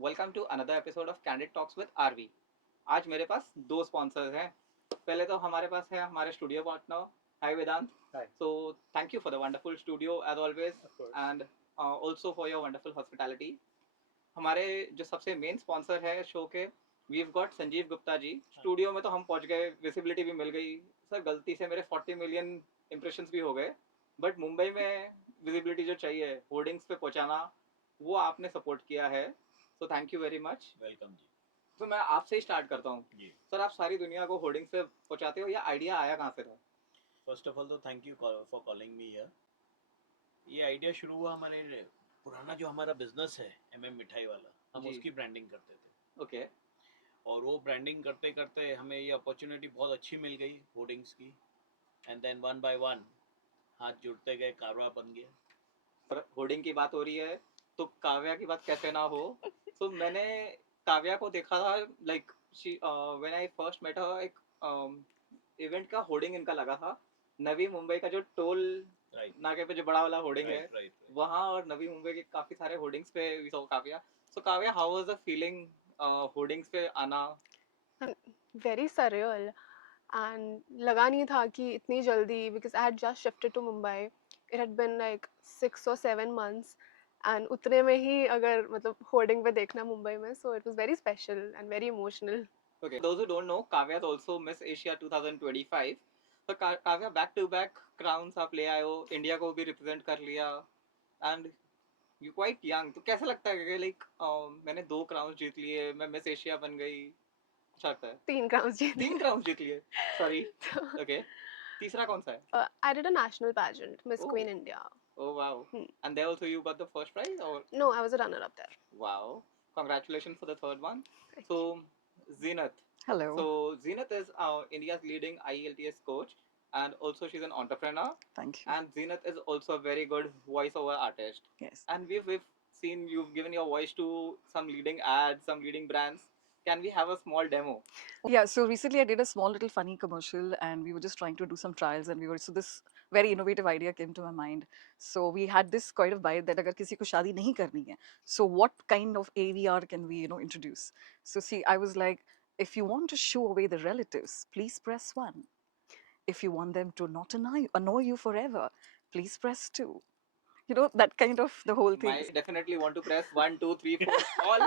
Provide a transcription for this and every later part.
Welcome to another episode of candid talks with Aarvi. आज मेरे पास दो स्पॉन्सर्स हैं। पहले तो हमारे पास है हमारे studio partner. Hi Vedant. Hi. So thank you for the wonderful studio as always Of course. And also for your wonderful hospitality. हमारे जो सबसे मेन स्पॉन्सर है शो के, we've got Sanjeev Gupta ji. Studio में तो हम पहुंच गए, विजिबिलिटी भी मिल गई। सर गलती से मेरे 40 मिलियन इंप्रेशंस भी हो गए, बट मुंबई में विजिबिलिटी जो चाहिए होर्डिंग्स पे पहुंचाना, वो आपने सपोर्ट किया है। So thank you very much. Welcome जी। तो मैं आपसे ही स्टार्ट करता हूँ। जी। सर आप सारी दुनिया को होर्डिंग्स पे पहुंचाते हो, या आइडिया आया कहाँ से था? फर्स्ट ऑफ ऑल तो thank you for calling me here. ये आइडिया शुरू हुआ हमारे पुराना जो हमारा बिजनेस है एमएम मिठाई वाला, हम जी। उसकी ब्रांडिंग करते थे। ओके। और वो ब्रांडिंग करते करते हमें ये अपॉर्चुनिटी बहुत अच्छी मिल गई होर्डिंग्स की। And then one by one हाथ जुड़ते गए, कारवा बन गया। पर होर्डिंग की बात हो रही है तो काव्या की बात कैसे ना हो। तो मैंने काव्या को देखा था, like when I first met her, एक इवेंट का होर्डिंग इनका लगा था। नवी मुंबई का जो टोल राइट नाके पे जो बड़ा वाला होर्डिंग है, राइट राइट। वहाँ और नवी मुंबई के काफी सारे होर्डिंग्स पे we saw Kavya. So Kavya, how was the feeling hoardings पे आना? Very surreal, and लगा नहीं था कि इतनी जल्दी, because I had just shifted to Mumbai. It had been like 6 or 7 months, and उतने में ही अगर मतलब होर्डिंग पे देखना मुंबई में, so it was very special and very emotional. Okay, those who don't know, Kavya is also Miss Asia 2025. तो Kavya back to back crowns आप ले आए हो, इंडिया को भी रिप्रेजेंट कर लिया, एंड यू क्वाइट यंग। तो कैसा लगता है कि लाइक मैंने 2 क्राउन्स जीत लिए, मैं मिस एशिया बन गई? अच्छा लगता है। 3 crowns जीते. 3 क्राउन्स जीत लिए, सॉरी। ओके, तीसरा कौन सा है? I did a national pageant, Miss oh, Queen India. oh wow. And there also you got the first prize, or? No, I was a runner up there. Wow. Congratulations for the third one. Thank So, Zenith. Hello. So, Zenith is India's leading IELTS coach, and also she's an entrepreneur. Thank you. And Zenith is also a very good voiceover artist. Yes. And we've seen you've given your voice to some leading ads, some leading brands. Can we have a small demo? Yeah, so recently I did a small little funny commercial and we were just trying to do some trials and so this very innovative idea came to my mind. So we had this kind of bite that agar kisi ko shaadi nahi karni hai, so what kind of AVR can we, introduce? So see, I was like, if you want to shoo away the relatives, please press 1. If you want them to not annoy you forever, please press 2. That kind of the whole thing. I definitely want to press 1, 2, 3, 4 all.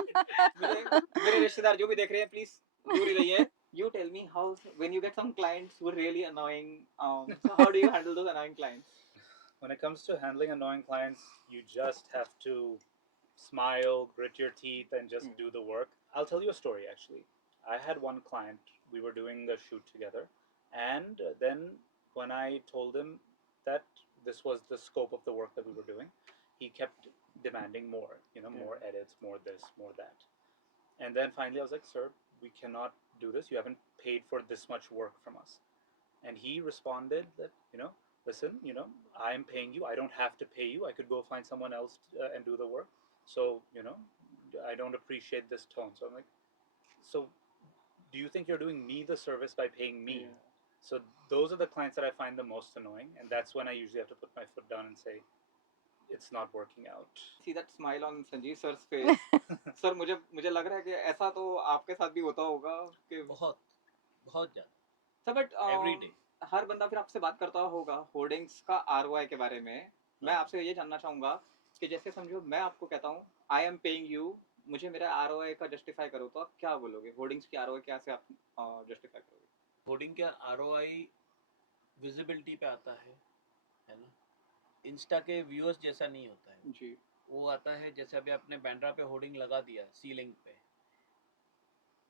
मेरे रिश्तेदार जो भी देख रहे हैं, please दूर ही रहिए. You tell me, how when you get some clients who are really annoying, so how do you handle those annoying clients? When it comes to handling annoying clients, you just have to smile, grit your teeth, and just do the work. I'll tell you a story actually. I had one client, we were doing a shoot together, and then when I told him that this was the scope of the work that we were doing, he kept demanding more, more edits, more this, more that. And then finally I was like, sir, we cannot do this. You haven't paid for this much work from us. And he responded that, listen, I am paying you. I don't have to pay you. I could go find someone else and do the work. So, I don't appreciate this tone. So I'm like, so do you think you're doing me the service by paying me? Yeah. So those are the clients that I find the most annoying. And that's when I usually have to put my foot down and say, it's not working out. See that smile on Sanjeev sir's face. Sir मुझे लग रहा है कि ऐसा तो आपके साथ भी होता होगा कि बहुत बहुत ज़्यादा. Sir but Every day. हर बंदा फिर आपसे बात करता होगा होर्डिंग्स का आरओआई के बारे में. मैं आपसे ये जानना चाहूंगा कि जैसे समझो मैं आपको कहता हूँ आई एम पेइंग यू, मुझे मेरा आरओआई का जस्टिफाई करो, तो आप क्या बोलोगे? होर्डिंग्स की आरओआई कैसे आप जस्टिफाई करोगे? होर्डिंग का आरओआई विजिबिलिटी पे आता है ना. इंस्टा के व्यूअर्स जैसा नहीं होता है जी. वो आता है जैसे अभी आपने बैंड्रा पे होर्डिंग लगा दिया सीलिंग पे,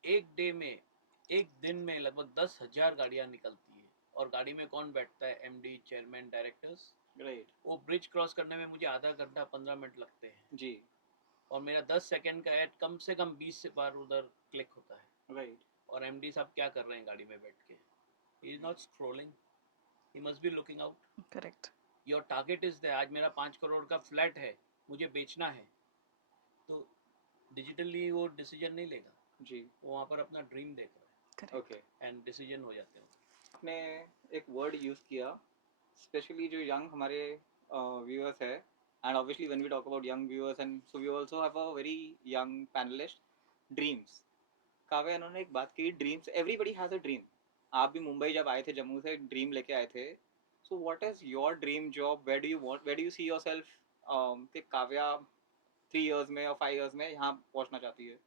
एक दिन में लगभग 10,000 गाड़ियां निकलती है. और गाड़ी में कौन बैठता है? MD, chairman, directors. राइट. वो ब्रिज क्रॉस करने में मुझे आधा घंटा 15 मिनट लगते हैं जी. और मेरा 10 सेकंड का ऐड कम से कम 20 से बार उधर क्लिक होता है. राइट. और एमडी साहब क्या कर रहे हैं गाड़ी में बैठ के? He is not scrolling, he must be looking out. Correct. Your target is there. आज मेरा 5 करोड़ का फ्लैट है, मुझे बेचना है, तो डिजिटली वो डिसीजन नहीं लेगा. जी. वो वहाँ पर अपना ड्रीम देख रहा Correct. ओके. है एंड डिसीजन हो जाते हैं. आपने एक वर्ड यूज किया, स्पेशली जो यंग हमारे व्यूअर्स है, And obviously, when we talk about young viewers, and so we also have a very young panelist, dreams. Kavya इन्होंने एक बात की, dreams, everybody has a dream. आप भी मुंबई जब आए थे, जम्मू से एक ड्रीम लेके आए थे. So what is your dream job? Where do you want, where do you see yourself कि काव्या 3 years में और 5 years में यहाँ पहुँचना चाहती है?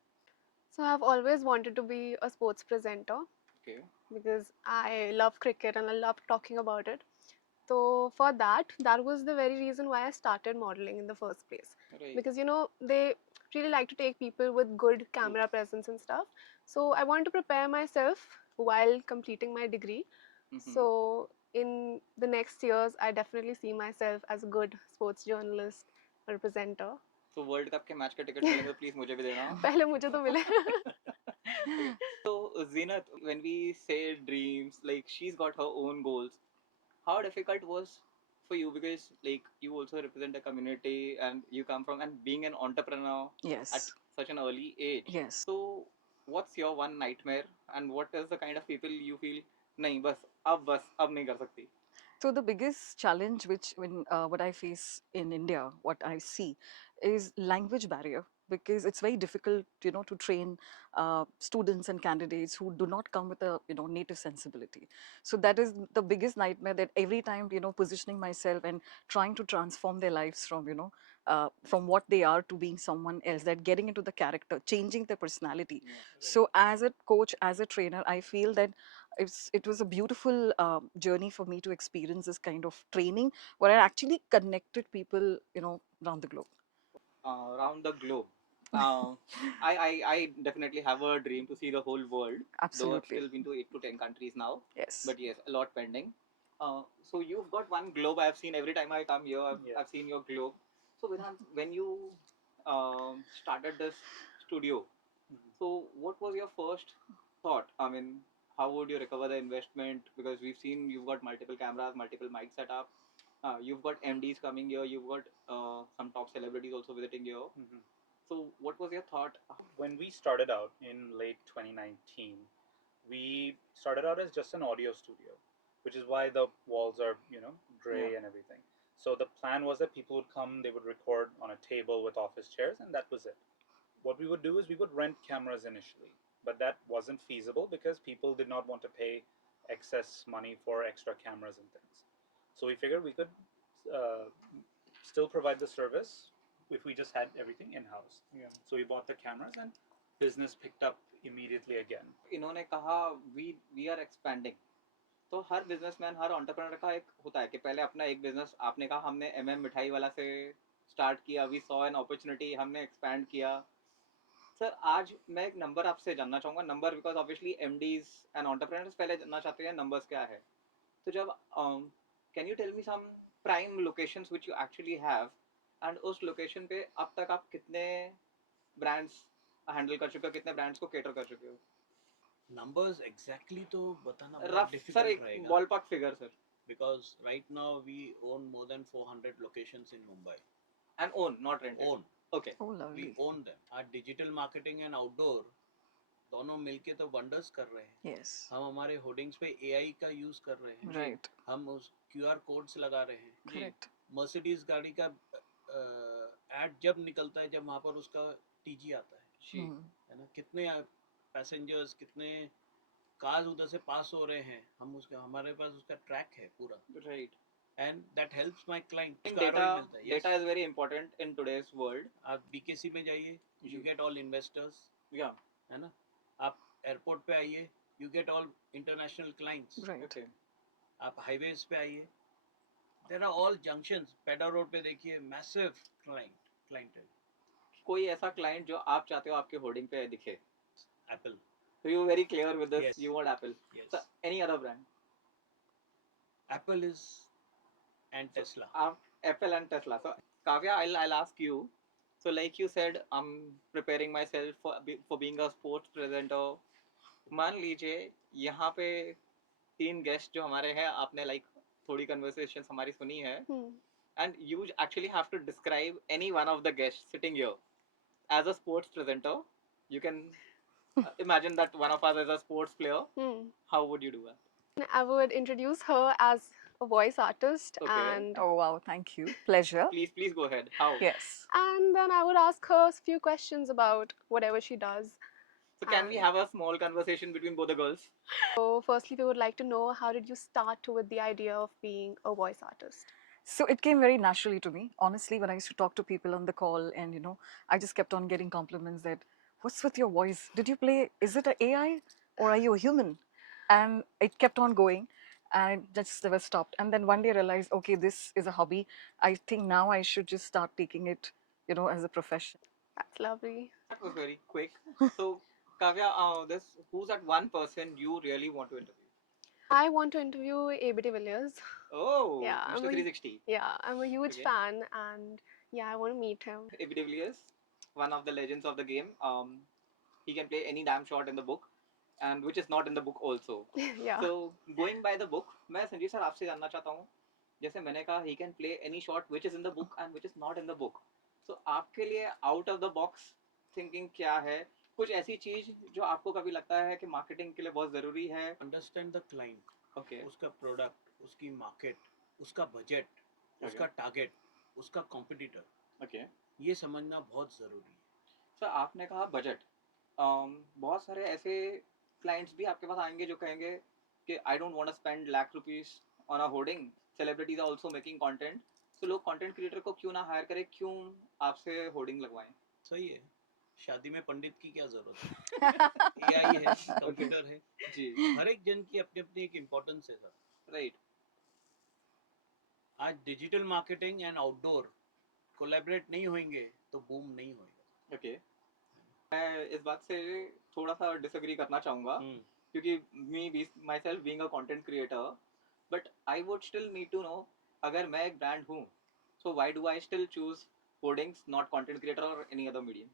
So I've always wanted to be a sports presenter Okay. because I love cricket and I love talking about it. So for that, that was the very reason why I started modeling in the first place. Right. Because you know they really like to take people with good camera presence and stuff. So I want to prepare myself while completing my degree. Mhm. So in the next years, I definitely see myself as a good sports journalist or presenter. तो world cup के match के ticket मिलेंगे तो please मुझे भी देना. पहले मुझे तो मिले. Okay. So Zinat, when we say dreams, like she's got her own goals. How difficult was for you, because like you also represent a community and you come from, and being an entrepreneur at Yes. such an early age. Yes. So what's your one nightmare, and what is the kind of people you feel नहीं बस अब नहीं कर सकती? So the biggest challenge which when what I face in India, what I see is language barrier, because it's very difficult, to train students and candidates who do not come with a native sensibility. So that is the biggest nightmare, that every time positioning myself and trying to transform their lives from from what they are to being someone else, that getting into the character, changing their personality. Yeah. So as a coach, as a trainer, I feel that it was a beautiful journey for me to experience this kind of training where I actually connected people, around the globe. Around the globe. I definitely have a dream to see the whole world. Though I've Absolutely. still been to 8 to 10 countries now, Yes. but yes, a lot pending. So you've got one globe. I've seen every time I come here. Yeah. I've seen your globe. So Vedant, when you started this studio, Mhm. so what was your first thought? I mean, how would you recover the investment? Because we've seen you've got multiple cameras, multiple mics set up. You've got MDs coming here. You've got some top celebrities also visiting here. Mhm. So what was your thought? When we started out in late 2019, we started out as just an audio studio, which is why the walls are, gray Yeah. and everything. So the plan was that people would come, they would record on a table with office chairs, and that was it. What we would do is we would rent cameras initially, but that wasn't feasible because people did not want to pay excess money for extra cameras and things. So we figured we could uh, still provide the service if we just had everything in house. Yeah. So we bought the cameras, and business picked up immediately again. इन्होंने कहा we are expanding. तो हर businessman, हर entrepreneur का एक होता है कि पहले अपना एक बिजनेस, आपने कहा हमने मिठाई वाला से स्टार्ट किया, वी सॉ एन अपॉर्चुनिटी, हमने एक्सपैंड किया. सर आज मैं एक नंबर आपसे जानना चाहूँगा, number, because obviously MDs and entrepreneurs पहले जानना चाहते हैं नंबर्स क्या है. तो जब can you tell me some prime locations which you actually have, and उस लोकेशन पे अब तक आप कितने ब्रांड्स हैंडल कर चुके हो, कितने ब्रांड्स को केटर कर चुके हो? numbers exactly तो बताना बहुत रफ सर, difficult एक रहेगा ballpark figure sir. because right now we own more than 400 locations in Mumbai. And own, not rented. Own, okay. Oh, we lovely. own them. Our digital marketing and outdoor दोनों मिलके तो wonders कर रहे हैं. Yes. हम हमारे hoardings पे AI का यूज कर रहे हैं. Right. हम उस QR कोड्स लगा रहे हैं. Correct. मर्सिडीज गाड़ी का एड जब निकलता है जब वहाँ पर उसका TG आता है, Hmm. है ना, कितने पैसेंजर्स, कितने कार्स उधर से पास हो रहे हैं, हम उसका, हमारे पास उसका ट्रैक है पूरा, right. And that helps my client. Data is very important in today's world. आप BKC में जाइए, यू जी. Get all investors, Yeah. है ना, आप एयरपोर्ट पे आइए, you get all international clients. Right. Okay. आप हाईवेज पे आइए, there are all junctions. Peddar road पे देखिए, मैसिव क्लाइंटेल. कोई ऐसा क्लाइंट जो आप चाहते हो आपके होर्डिंग पे दिखे? Apple. So you were very clear with this. Yes. You want Apple. Yes. So any other brand? Apple is and Tesla. Apple and Tesla. So Kavya, I'll ask you. So like you said, I'm preparing myself for being a sports presenter. मान लीजिए यहाँ पे 3 guest जो हमारे हैं, आपने like थोड़ी conversations हमारी सुनी है, and you actually have to describe any one of the guests sitting here as a sports presenter. You can imagine that one of us is a sports player. How would you do that? I would introduce her as a voice artist, Okay. and Oh wow, thank you. Pleasure. Please go ahead. How? Yes. then I would ask her a few questions about whatever she does. So can we And have a small conversation between both the girls? so, firstly, we would like to know, how did you start with the idea of being a voice artist? So it came very naturally to me. Honestly, when I used to talk to people on the call, and I just kept on getting compliments that, "What's with your voice? Did you play? Is it an AI or are you a human?" And it kept on going, and it just never stopped. And then one day I realized, okay, this is a hobby. I think now I should just start taking it, as a profession. That's lovely. That was very quick. So Kavya, who's that one person you really want to interview? I want to interview AB de Villiers. Oh, Yeah, Mr. 360. I'm a huge Okay. fan, and yeah, I want to meet him. AB de Villiers, one of the legends of the game. He can play any damn shot in the book, and which is not in the book also. Yeah. So going by the book, मैं Sanjeev sir आपसे जानना चाहता हूँ. जैसे मैंने कहा, he can play any shot which is in the book and which is not in the book. So आपके लिए out of the box thinking क्या है? कुछ ऐसी चीज जो आपको कभी लगता है कि मार्केटिंग के लिए बहुत जरूरी है? Understand the client, Okay. उसका प्रोडक्ट, उसकी मार्केट, उसका बजट, उसका टारगेट, उसका कॉम्पिटिटर, Okay. ये समझना बहुत ज़रूरी है. सर आपने कहा बजट. बहुत सारे ऐसे क्लाइंट्स भी आपके पास आएंगे जो कहेंगे कि I don't want to spend lakh rupees on a hoarding. Celebrities are also making content. So लोग कंटेंट क्रिएटर को क्यों ना हायर करें, क्यों आपसे होर्डिंग लगवाएं? सही है. शादी में पंडित की क्या जरूरत है? एआई है, कंप्यूटर है. जी. हर एक जन की अपनी अपनी एक इम्पोर्टेंस है सर. राइट. आज digital marketing and outdoor collaborate नहीं होंगे तो बूम नहीं होगा. ओके. मैं इस बात से थोड़ा सा डिसएग्री करना चाहूँगा, क्योंकि me myself being a content creator, but I would still need to know, अगर मैं एक ब्रांड हूँ, so why do I still choose hoardings, not content creator और एनी अदर मीडियम?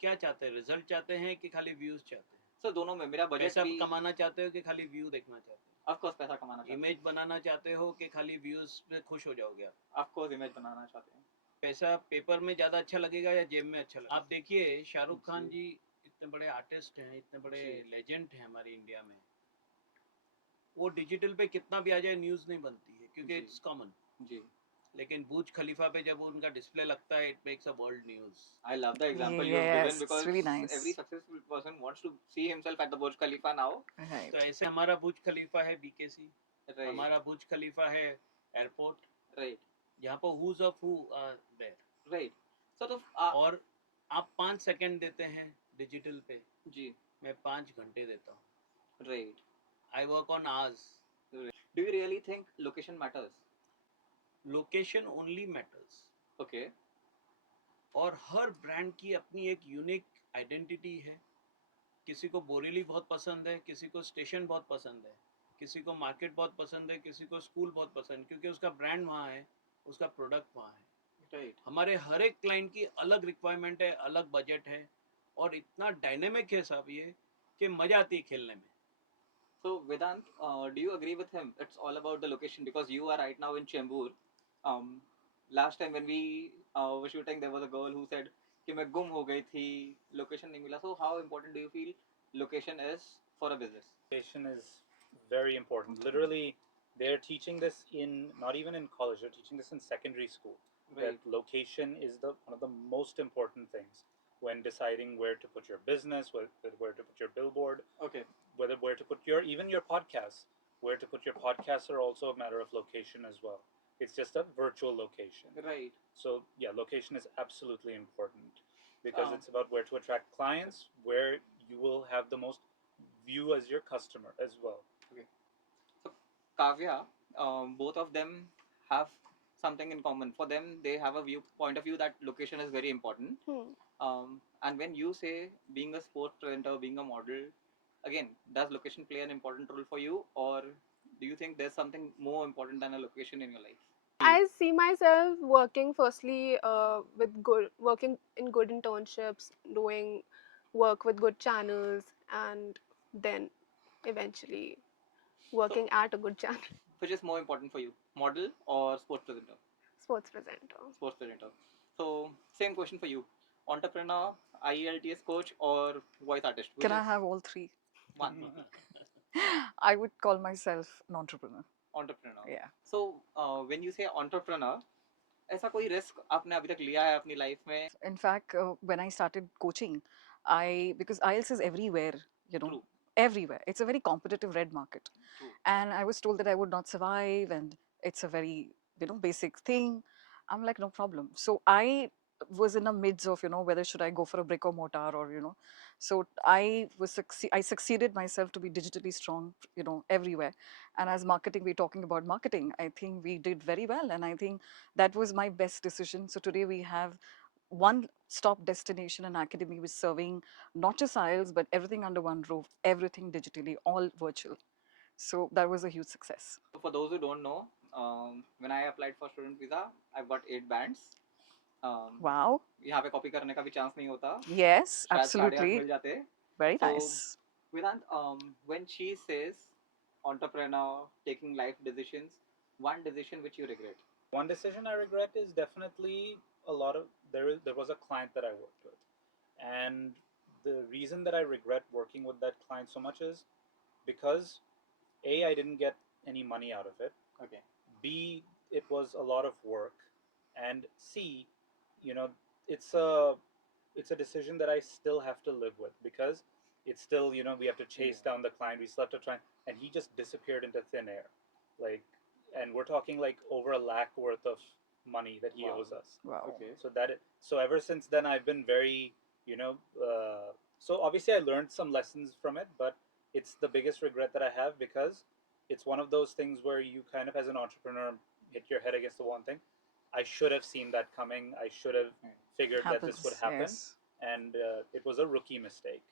क्या चाहते हैं? रिजल्ट चाहते हैं कि खाली व्यूज चाहते हैं? सर दोनों में. मेरा बजट पैसा भी, कमाना चाहते हो कि खाली व्यू देखना चाहते हैं? ऑफ कोर्स पैसा कमाना चाहते इमेज बनाना चाहते हो कि खाली व्यूज पे खुश हो जाओगे आप? हैं. ऑफ कोर्स इमेज बनाना चाहते हैं. पैसा पेपर में ज्यादा अच्छा लगेगा या जेब में अच्छा लगेगा? आप देखिए, शाहरुख खान जी. जी इतने बड़े आर्टिस्ट हैं, इतने बड़े जी. लेजेंड हैं हमारी इंडिया में. वो डिजिटल पे कितना भी आ जाए न्यूज नहीं बनती है क्योंकि जी. It's common. जी. लेकिन बुर्ज खलीफा पे जब उनका डिस्प्ले लगता है, it makes a world news. I love the example you have Yes, given, it's because really nice. every successful person wants to see himself at the Burj Khalifa now. Right. तो ऐसे हमारा बुर्ज खलीफा है BKC, Right. हमारा बुर्ज खलीफा है airport, Right. जहाँ पर who's of who are there. Right. So तो और आप 5 सेकंड देते हैं डिजिटल पे, जी. मैं 5 घंटे देता हूँ. Right. I work on hours. Do you really think location matters? Location only matters. Okay. और हर ब्रांड की अपनी एक यूनिक आइडेंटिटी है. किसी को बोरीली बहुत पसंद है, किसी को स्टेशन बहुत पसंद है, किसी को मार्केट बहुत पसंद है, किसी को स्कूल बहुत पसंद है, क्योंकि उसका ब्रांड वहाँ है, उसका प्रोडक्ट वहाँ है. Right. हमारे हर एक क्लाइंट की अलग रिक्वायरमेंट है, अलग बजट है, और इतना डायनेमिक है सब ये कि मजा आती है खेलने में. So Vedant, do you agree with him? It's all about the location, because you are right now in Chembur. Last time when we were shooting, there was a girl who said कि मैं गुम हो गई थी, location नहीं मिला. So how important do you feel location is for a business? Location is very important. Literally, they're teaching this in, not even in college, they're teaching this in secondary school. Right. That location is one of the most important things when deciding where to put your business, where to put your billboard, Okay. where to put even your podcasts. Where to put your podcasts are also a matter of location as well. It's just a virtual location. Right. So yeah, location is absolutely important because Um, it's about where to attract clients, where you will have the most view as your customer as well. Kavya, both of them have something in common. For them, they have a point of view that location is very important. And when you say being a sports presenter, being a model, again, does location play an important role for you, or do you think there's something more important than a location in your life? I see myself working firstly working in good internships, doing work with good channels, and then eventually working at a good channel. Which is more important for you, model or sports presenter? Sports presenter. Sports presenter. So same question for you: entrepreneur, IELTS coach, or voice artist? Which Can I is have all three? one? I would call myself an entrepreneur. Entrepreneur. Yeah. So when you say entrepreneur, ऐसा कोई risk आपने अभी तक लिया है अपनी life में? In fact, when I started coaching, because IELTS is everywhere, you know, True. everywhere. It's a very competitive red market. True. And I was told that I would not survive, and it's a very, you know, basic thing. I'm like, no problem. So I was in the midst of, you know, whether should I go for a brick or mortar, or, you know, so I succeeded myself to be digitally strong, you know, everywhere. And as marketing, we're talking about marketing, I think we did very well, and I think that was my best decision. So today we have one stop destination and academy with serving not just IELTS but everything under one roof, everything digitally, all virtual. So that was a huge success. So for those who don't know, when I applied for student visa, I've got 8 bands. Wow. यहाँ पे copy करने का भी chance नहीं होता. Yes, शायद 8.5 absolutely. मिल जाते. Very So nice. Vedant, when she says entrepreneur taking life decisions, one decision which you regret. One decision I regret is definitely there was a client that I worked with, and the reason that I regret working with that client so much is because A, I didn't get any money out of it. Okay. B, it was a lot of work, and C, you know, it's a decision that I still have to live with because it's still, you know, we have to chase down the client. We still have to try, and he just disappeared into thin air, like, and we're talking like over $1 lakh worth of money that he Wow. owes us. Wow. Okay. So ever since then I've been very, you know, so obviously I learned some lessons from it, but it's the biggest regret that I have because it's one of those things where you kind of as an entrepreneur hit your head against the one thing. I should have seen that coming. I should have figured that this would happen, Yes. and it was a rookie mistake.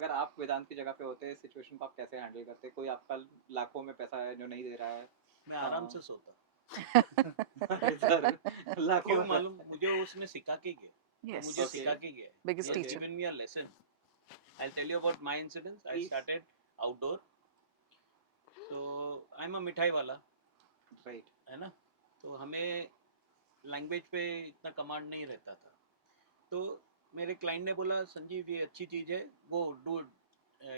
अगर आप वेदांत की जगह पे होते situation को आप कैसे handle करते? कोई आपका लाखों में पैसा है जो नहीं दे रहा है. मैं आराम से सोता. सर लाखों क्यों में मालूम? मुझे उसने सिखा के गया. Yes. मुझे Okay. सिखा के गया. Biggest He has teacher. given me a lesson. I'll tell you about my incidents. I Please. started outdoor. So I'm a मिठाई वाला, राइट. है ना? तो हमें लैंग्वेज पे इतना कमांड नहीं रहता था. तो मेरे क्लाइंट ने बोला संजीव ये अच्छी चीज़ है, वो do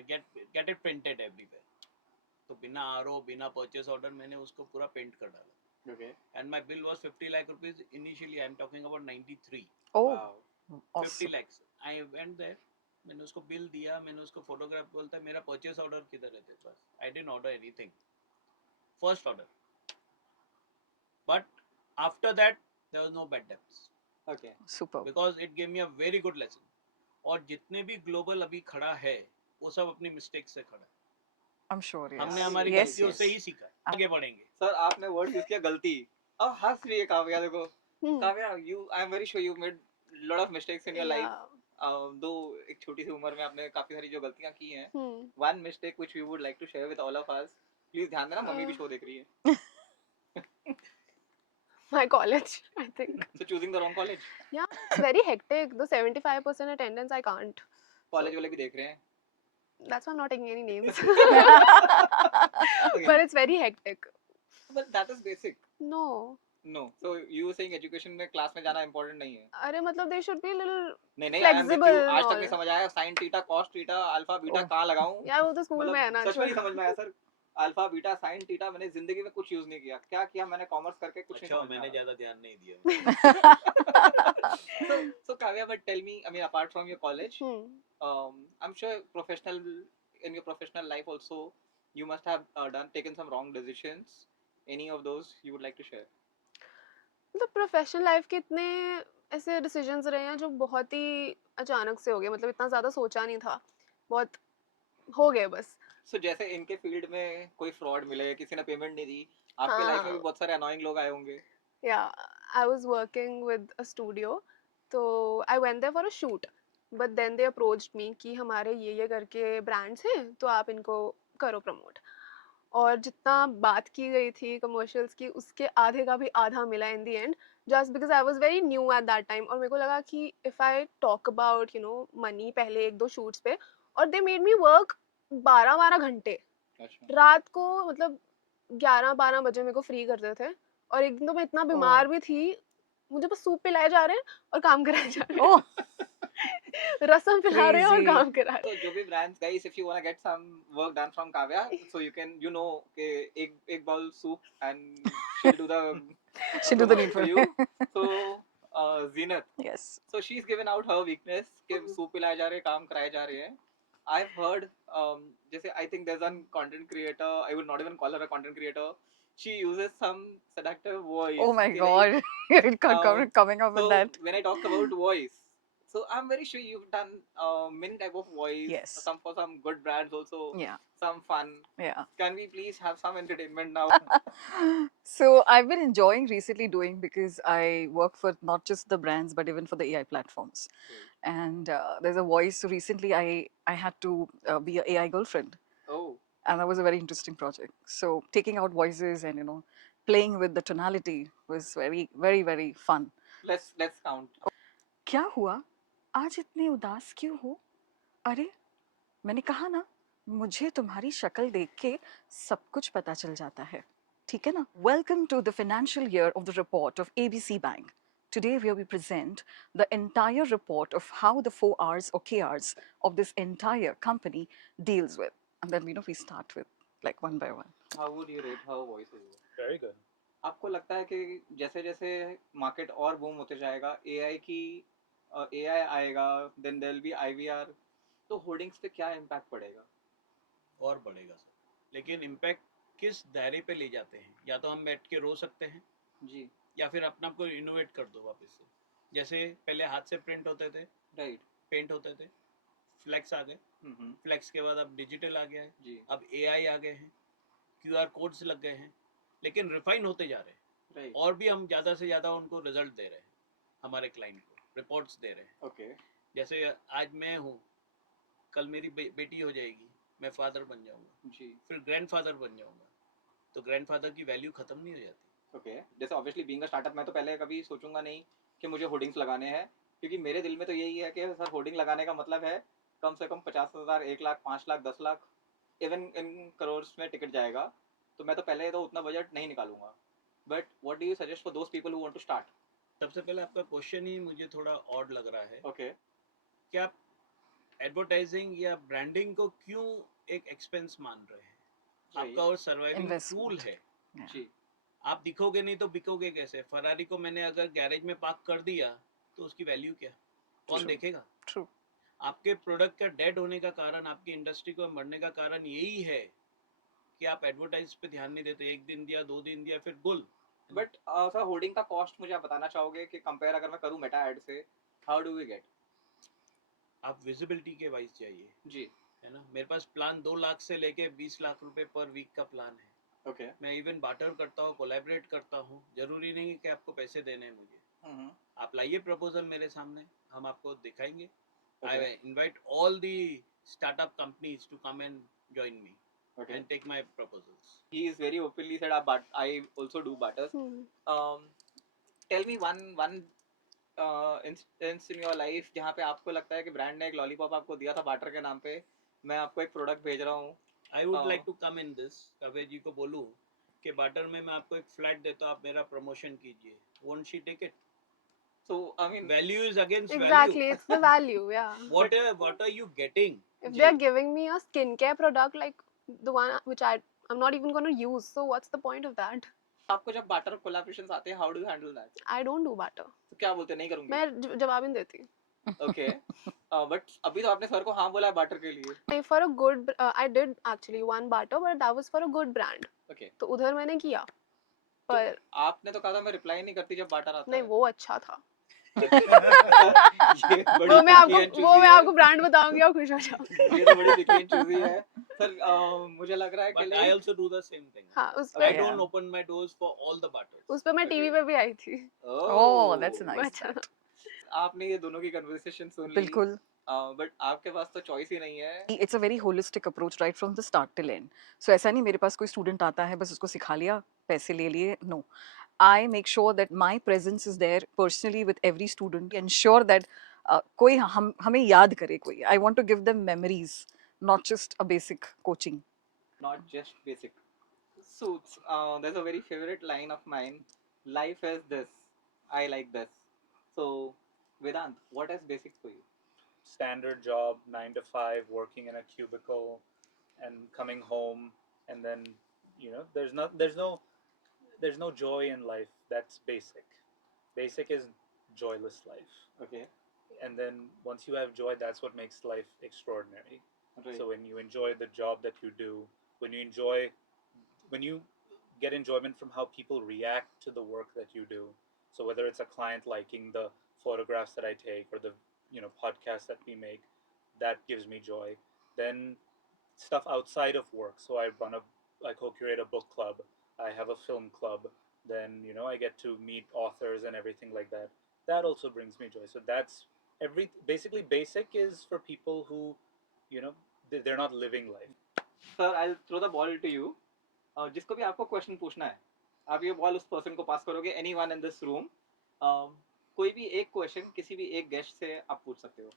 get it printed everywhere. तो बिना आरओ बिना परचेस ऑर्डर मैंने उसको पूरा पेंट कर डाला. Okay. And my bill was 50 lakh rupees initially. I'm talking about 93. Oh, Wow. 50 awesome. lakhs. I went there. मैंने उसको बिल दिया, मैंने उसको फोटोग्राफ बोलता है मेरा परचेस ऑर्डर किधर है तेरे पास? I didn't order anything. First order. But after that there was no bad debts Okay. Superb. because it gave me a very good lesson. और जितने भी ग्लोबल अभी खड़ा है वो सब अपनी मिस्टेक से खड़ा है. I'm sure. Yes. हमने हमारी Yes, गलतियों से yes. ही सीखा है. आगे बढ़ेंगे. सर आपने वर्ड यूज किया गलती. अब हंस रही है काव्या. देखो Hmm. Kavya, you I am very sure you made lot of mistakes in your life. Yeah. दो एक छोटी सी उम्र में आपने काफी सारी जो गलतियां की हैं. Hmm. One mistake which we would like to share with all of us. Please ध्यान देना, मम्मी भी शो देख रही है. My college, I think. So choosing the wrong college. Yeah, it's very hectic. The 75% attendance, I can't. College वाले भी देख रहे हैं. That's why I'm not taking any names. Okay. But it's very hectic. But that is basic. No. No. So you were saying education में class में जाना important नहीं है. अरे मतलब they should be a little. नहीं नहीं, I am with you. Flexible आज तक and नहीं all. समझ आया sine theta cos theta alpha beta Oh. कहाँ लगाऊं. यार वो तो स्कूल में है ना. सच में नहीं समझ में आया sir. Alpha beta sine theta मैंने जिंदगी में कुछ यूज नहीं किया. क्या किया मैंने? कॉमर्स करके कुछ अच्छा नहीं समझ में मैंने आया. ज़्यादा ध्यान नहीं दिया. So Kavya, but tell me, I mean, apart from your college, Hmm. I'm sure in your professional life also, you must have taken some wrong decisions. Any of those you would like to share? मतलब professional life के इतने ऐसे decisions रहे हैं जो बहुत ही अचानक से हो गए. मतलब इतना ज़्यादा सोचा नहीं था. बहुत हो गए बस. So जैसे इनके फील्ड में कोई फ्रॉड मिले, किसी ने पेमेंट नहीं दी, आपके लाइफ में भी बहुत सारे अनोइंग लोग आए होंगे. Yeah, I was working with a studio. तो I went there for a shoot. But then they approached me कि हमारे ये करके ब्रांड्स हैं तो आप इनको करो प्रमोट. और जितना बात की गई थी कमर्शियल्स की उसके आधे का भी आधा मिला in the end. Just because I was very new at that time. और मेरे को लगा कि if I talk about you know money पहले 1-2 शूट्स पे और दे मेड मी वर्क 12-12 घंटे अच्छा. रात को. मतलब 11-12 बजे मेरे को फ्री करते थे. और एक दिन तो मैं इतना बीमार भी थी. मुझे बस सूप पिलाए जा रहे हैं और काम कराए जा रहे हैं. Oh, रसम पिला रहे हैं और Crazy. काम करा रहे तो जो भी brands guys, if you wanna get some work done from Kavya, so you can, you know, कि एक bowl soup and she'll do the She'll do the promotion needful. for you. So Zenith, Yes. so she's given out her weakness कि soup पिलाए जा रहे हैं, काम कराए जा रहे हैं. I've heard जैसे I think there's one content creator, I would not even call her a content creator. She uses some seductive voice. Oh my कि God. like, Coming up with so that. when I talk about voice, so I'm very sure you've done many type of voice. Yes. Some for some good brands also. Yeah. Some fun. Yeah. Can we please have some entertainment now? So I've been enjoying recently doing, because I work for not just the brands but even for the AI platforms. And there's a voice. So recently I had to be a AI girlfriend, Oh, and that was a very interesting project. So taking out voices and playing with the tonality was very very very fun. let's count. क्या हुआ? आज इतने उदास क्यों हो? अरे, मैंने कहा ना, मुझे तुम्हारी शक्ल देख के सब कुछ पता चल जाता है. ठीक है ना? Welcome to the financial year of the report of ABC Bank. Today where we present the entire report of how the 4 R's or KR's of this entire company deals with. And then we start with like one by one. How would you rate her voice as well? Very good. आपको लगता है कि जैसे जैसे market और boom होते जाएगा, AI आएगा, then there will be IVR, तो होर्डिंग्स पे क्या इम्पैक्ट पड़ेगा? और बढ़ेगा सर, लेकिन इम्पैक्ट किस दायरे पे ले जाते हैं? या तो हम बैठ के रो सकते हैं, जी, या फिर अपने आप को इनोवेट कर दो वापस से. जैसे पहले हाथ से प्रिंट होते थे, राइट. पेंट होते थे, फ्लैक्स आ गए, फ्लैक्स के बाद अब डिजिटल आ गया है, जी, अब एआई आ गए हैं, क्यूआर कोड्स लग गए हैं, लेकिन रिफाइन होते जा रहे हैं. राइट. और भी हम ज़्यादा से ज़्यादा उनको रिजल्ट दे रहे हैं, हमारे क्लाइंट को रिपोर्ट्स दे रहे हैं. ओके. जैसे आज मैं हूँ, कल मेरी बेटी हो जाएगी, मैं फादर बन जाऊँगा, जी, फिर ग्रैंडफादर बन जाऊँगा, तो ग्रैंडफादर की वैल्यू ख़त्म नहीं हो जाती. ओके. जैसे ऑब्वियसली बीइंग अ स्टार्टअप, मैं तो पहले कभी सोचूंगा नहीं कि मुझे होर्डिंग्स लगाने हैं, क्योंकि मेरे दिल में तो यही है कि सर होर्डिंग लगाने का मतलब है कम से कम 50,000, 1 लाख, 5 लाख, 10 लाख, इवन इन करोड़ में टिकट जाएगा. तो मैं तो पहले तो उतना बजट नहीं निकालूंगा. But what do you suggest for those people who want to start? सबसे पहले आपका क्वेश्चन ही मुझे थोड़ा ऑड लग रहा है ओके. कि आप एडवर्टाइजिंग या ब्रांडिंग को क्यों एक एक्सपेंस मान रहे हैं? आपका और सर्वाइविंग टूल Investment. है. Yeah. जी, आप दिखोगे नहीं तो बिकोगे कैसे? फरारी को मैंने अगर गैरेज में पार्क कर दिया तो उसकी वैल्यू क्या? कौन True. देखेगा? True. आपके प्रोडक्ट का डेड होने का कारण, आपकी इंडस्ट्री को मरने का कारण यही है कि आप एडवर्टाइज पे ध्यान नहीं देते. 1 दिन दिया, 2 दिन दिया, फिर गुल. बट सर होर्डिंग का कॉस्ट मुझे आप बताना चाहोगे कि कंपेयर अगर मैं करूं मेटा एड से, हाउ डू वी गेट? आप विजिबिलिटी के वाइज चाहिए, जी, है ना. मेरे पास प्लान 2 लाख से लेके 20 लाख रुपए पर वीक का प्लान है. ओके. मैं इवन बार्टर करता हूँ, कोलैबोरेट करता हूँ. जरूरी नहीं है कि आपको पैसे देने हैं मुझे. आप लाइए प्रपोजल मेरे सामने, हम आपको दिखाएंगे. I invite all the startup companies to come and join me okay. and take my proposals. He is very openly said, but I also do barters. Tell me one instance in your life जहाँ पे आपको लगता है कि brand ने एक lollipop आपको दिया था बार्टर के नाम पे, मैं आपको एक प्रोडक्ट भेज रहा हूँ. I would like to come in this. Kavya जी को बोलूँ कि बार्टर में मैं आपको एक फ्लैट देता हूँ, आप मेरा प्रमोशन कीजिए. Won't she take it? So I mean, Value is against Exactly, value. it's the value, yeah. What are you getting? If they're giving me a skincare product like the one which I'm not even going to use, so what's the point of that? आपको जब barter collaborations आते हैं, how do you handle that? I don't do barter. तो क्या बोलते हैं, नहीं करूँगी? मैं जवाब ही नहीं देती. ओके. बट अभी तो आपने सर को हाँ बोला है बार्टर के लिए. नहीं, for a good I did actually one barter, but that was for a good brand. Okay. तो उधर मैंने किया, पर आपने तो कहा था मैं रिप्लाई नहीं करती जब बार्टर आता नहीं, है. वो अच्छा था. ये बड़ी वो मैं picky and आपको choosy है. आपको ब्रांड बताऊंगी और खुश हो जाओगे. ये तो बड़ी picky and choosy है. सर मुझे लग रहा है कि But I also do the same thing. हाँ, उस I पे Yeah. don't open my doors for all the barters. उस पे मैं टीवी Okay. पे भी आई थी. Oh, that's Oh. nice. वो अच्छा था. आपने ये दोनों की कन्वर्सेशन सुन ली. बिल्कुल. बट आपके पास तो चॉइस ही नहीं है. It's a very holistic approach right from the start till end. So ऐसा नहीं मेरे पास कोई स्टूडेंट आता है बस उसको सिखा लिया, पैसे ले लिए. No. I make sure that my presence is there personally with every student. Ensure that कोई हमें याद करे कोई. I want to give them memories, not just a basic coaching. Not just basic. Suits. There's a very favorite line of mine. Life is this. I like this. So, Vedant, what is basic for you? standard job, 9 to 5, working in a cubicle, and coming home, and then there's no joy in life. That's basic. Basic is joyless life. Okay. And then once you have joy, that's what makes life extraordinary. Right. So when you enjoy the job that you do, when you get enjoyment from how people react to the work that you do, so whether it's a client liking the photographs that I take or the podcast that we make, that gives me joy. Then stuff outside of work, so I co-curate a book club, I have a film club, then I get to meet authors and everything like that. That also brings me joy. So that's basically basic is for people who they're not living life. Sir I throw the ball to you, जिसको भी आपको question पूछना है आप ये ball उस person को पास करोगे, एनीवन इन दिस रूम, कोई भी एक क्वेश्चन किसी भी एक गेस्ट से आप पूछ सकते हो।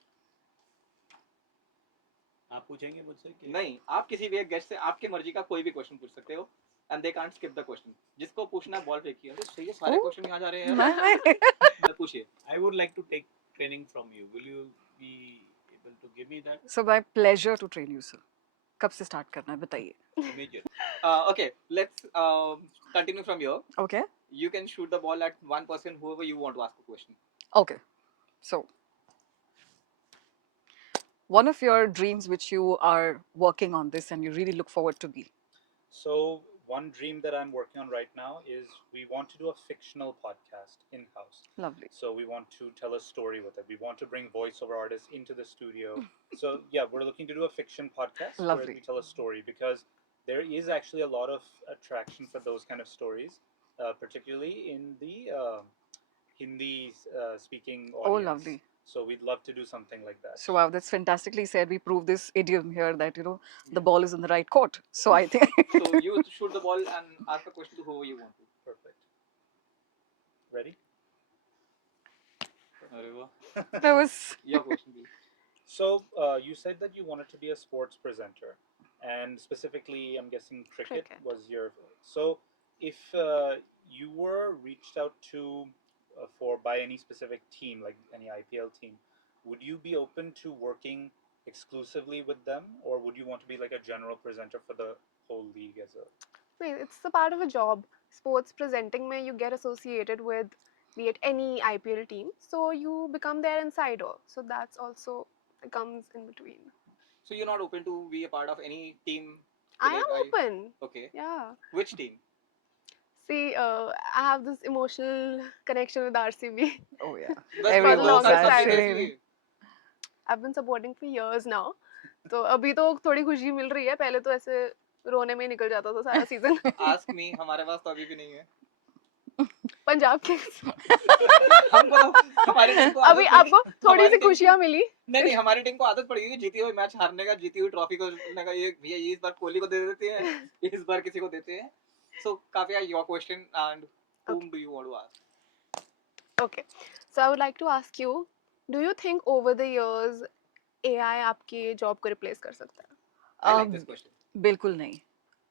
आप पूछेंगे मुझसे कि नहीं, आप किसी भी एक गेस्ट से आपकी मर्जी का कोई भी क्वेश्चन पूछ सकते हो and they can't skip the question. जिसको पूछना बॉल फेंकिए। अरे सही है, सारे Oh. क्वेश्चन यहाँ जा रहे हैं यार। पूछिए। I would like to take training from you. Will you be able to give me that So my pleasure to train you, sir. कब से start करना है बताइए? immediately? Okay, let's continue from here. Okay. You can shoot the ball at one person, whoever you want to ask a question. Okay. So, one of your dreams which you are working on this and you really look forward to be. So one dream that I'm working on right now is we want to do a fictional podcast in-house. Lovely. So we want to tell a story with it. We want to bring voiceover artists into the studio. So yeah, we're looking to do a fiction podcast where Lovely. we tell a story, because there is actually a lot of attraction for those kind of stories, particularly in the Hindi speaking audience. Oh, lovely. So we'd love to do something like that. So wow, that's fantastically said. We prove this idiom here that the ball is in the right court. So I think So you shoot the ball and ask a question to whoever you want to. Perfect. Ready? अरे वाह। that was Your question, please. So you said that you wanted to be a sports presenter, and specifically, I'm guessing cricket Cricket. was your. So if you were reached out to by any specific team, like any IPL team, would you be open to working exclusively with them, or would you want to be like a general presenter for the whole league as a? Wait, it's a part of a job. Sports presenting mein you get associated with be it any IPL team, so you become their insider. So that's also comes in between. So you're not open to be a part of any team? I am open. Okay. Yeah. Which team? See, I have this emotional connection with RCB. oh yeah. बस Everyone's वो longest सब time. चीज़ें इसलिए। I've been supporting for years now. तो अभी तो थोड़ी खुशी मिल रही है, पहले तो ऐसे रोने में ही निकल जाता था सारा सीजन। Ask me, हमारे पास तो अभी भी नहीं है। पंजाब के हमको हमारी टीम को अभी आदत आपको पड़ी- थोड़ी हमारी सी टीम- खुशियाँ मिली। नहीं हमारी टीम को आदत पड़ गई जीती हुई मैच हारने का, जीती हुई ट्रॉफी को लेने का। ये भैया ये इस बार कोहली को दे देते हैं, इस बार किसी को देते हैं। So Kavya, your question, and whom do you want to ask? Okay, so I would like to ask you, do you think over the years AI आपकी जॉब को रिप्लेस कर सकता है? I like this question. बिल्कुल नहीं.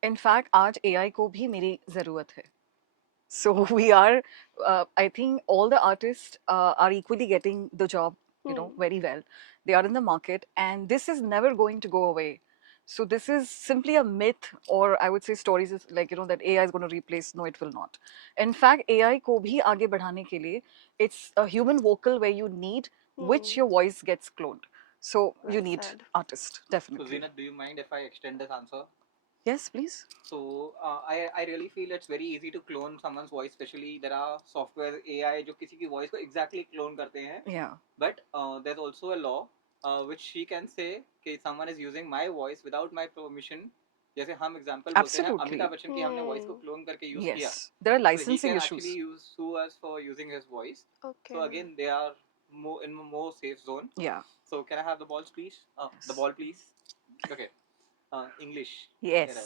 In fact, आज AI को भी मेरी ज़रूरत है. So we are, I think all the artists are equally getting the job, very well. They are in the market, and this is never going to go away. So this is simply a myth, or I would say stories is like that AI is going to replace. No, it will not. In fact, AI को भी आगे बढ़ाने के लिए, it's a human vocal where you need which your voice gets cloned. So you Well need said. artist So definitely. Zinat, do you mind if I extend this answer? Yes, please. So I really feel it's very easy to clone someone's voice, especially there are software AI जो किसी की voice को exactly clone करते हैं. Yeah. But there's also a law which she can say कि someone is using my voice without my permission. जैसे हम example बोलते हैं Absolutely. अमिताभ बच्चन की हमने voice को clone करके use किया. Yes. There are So he licensing can issues. actually sue us for using his voice. Okay. So again, they are in a more safe zone. Yeah. So can I have the balls, please? The ball, please. Okay. English. Yes.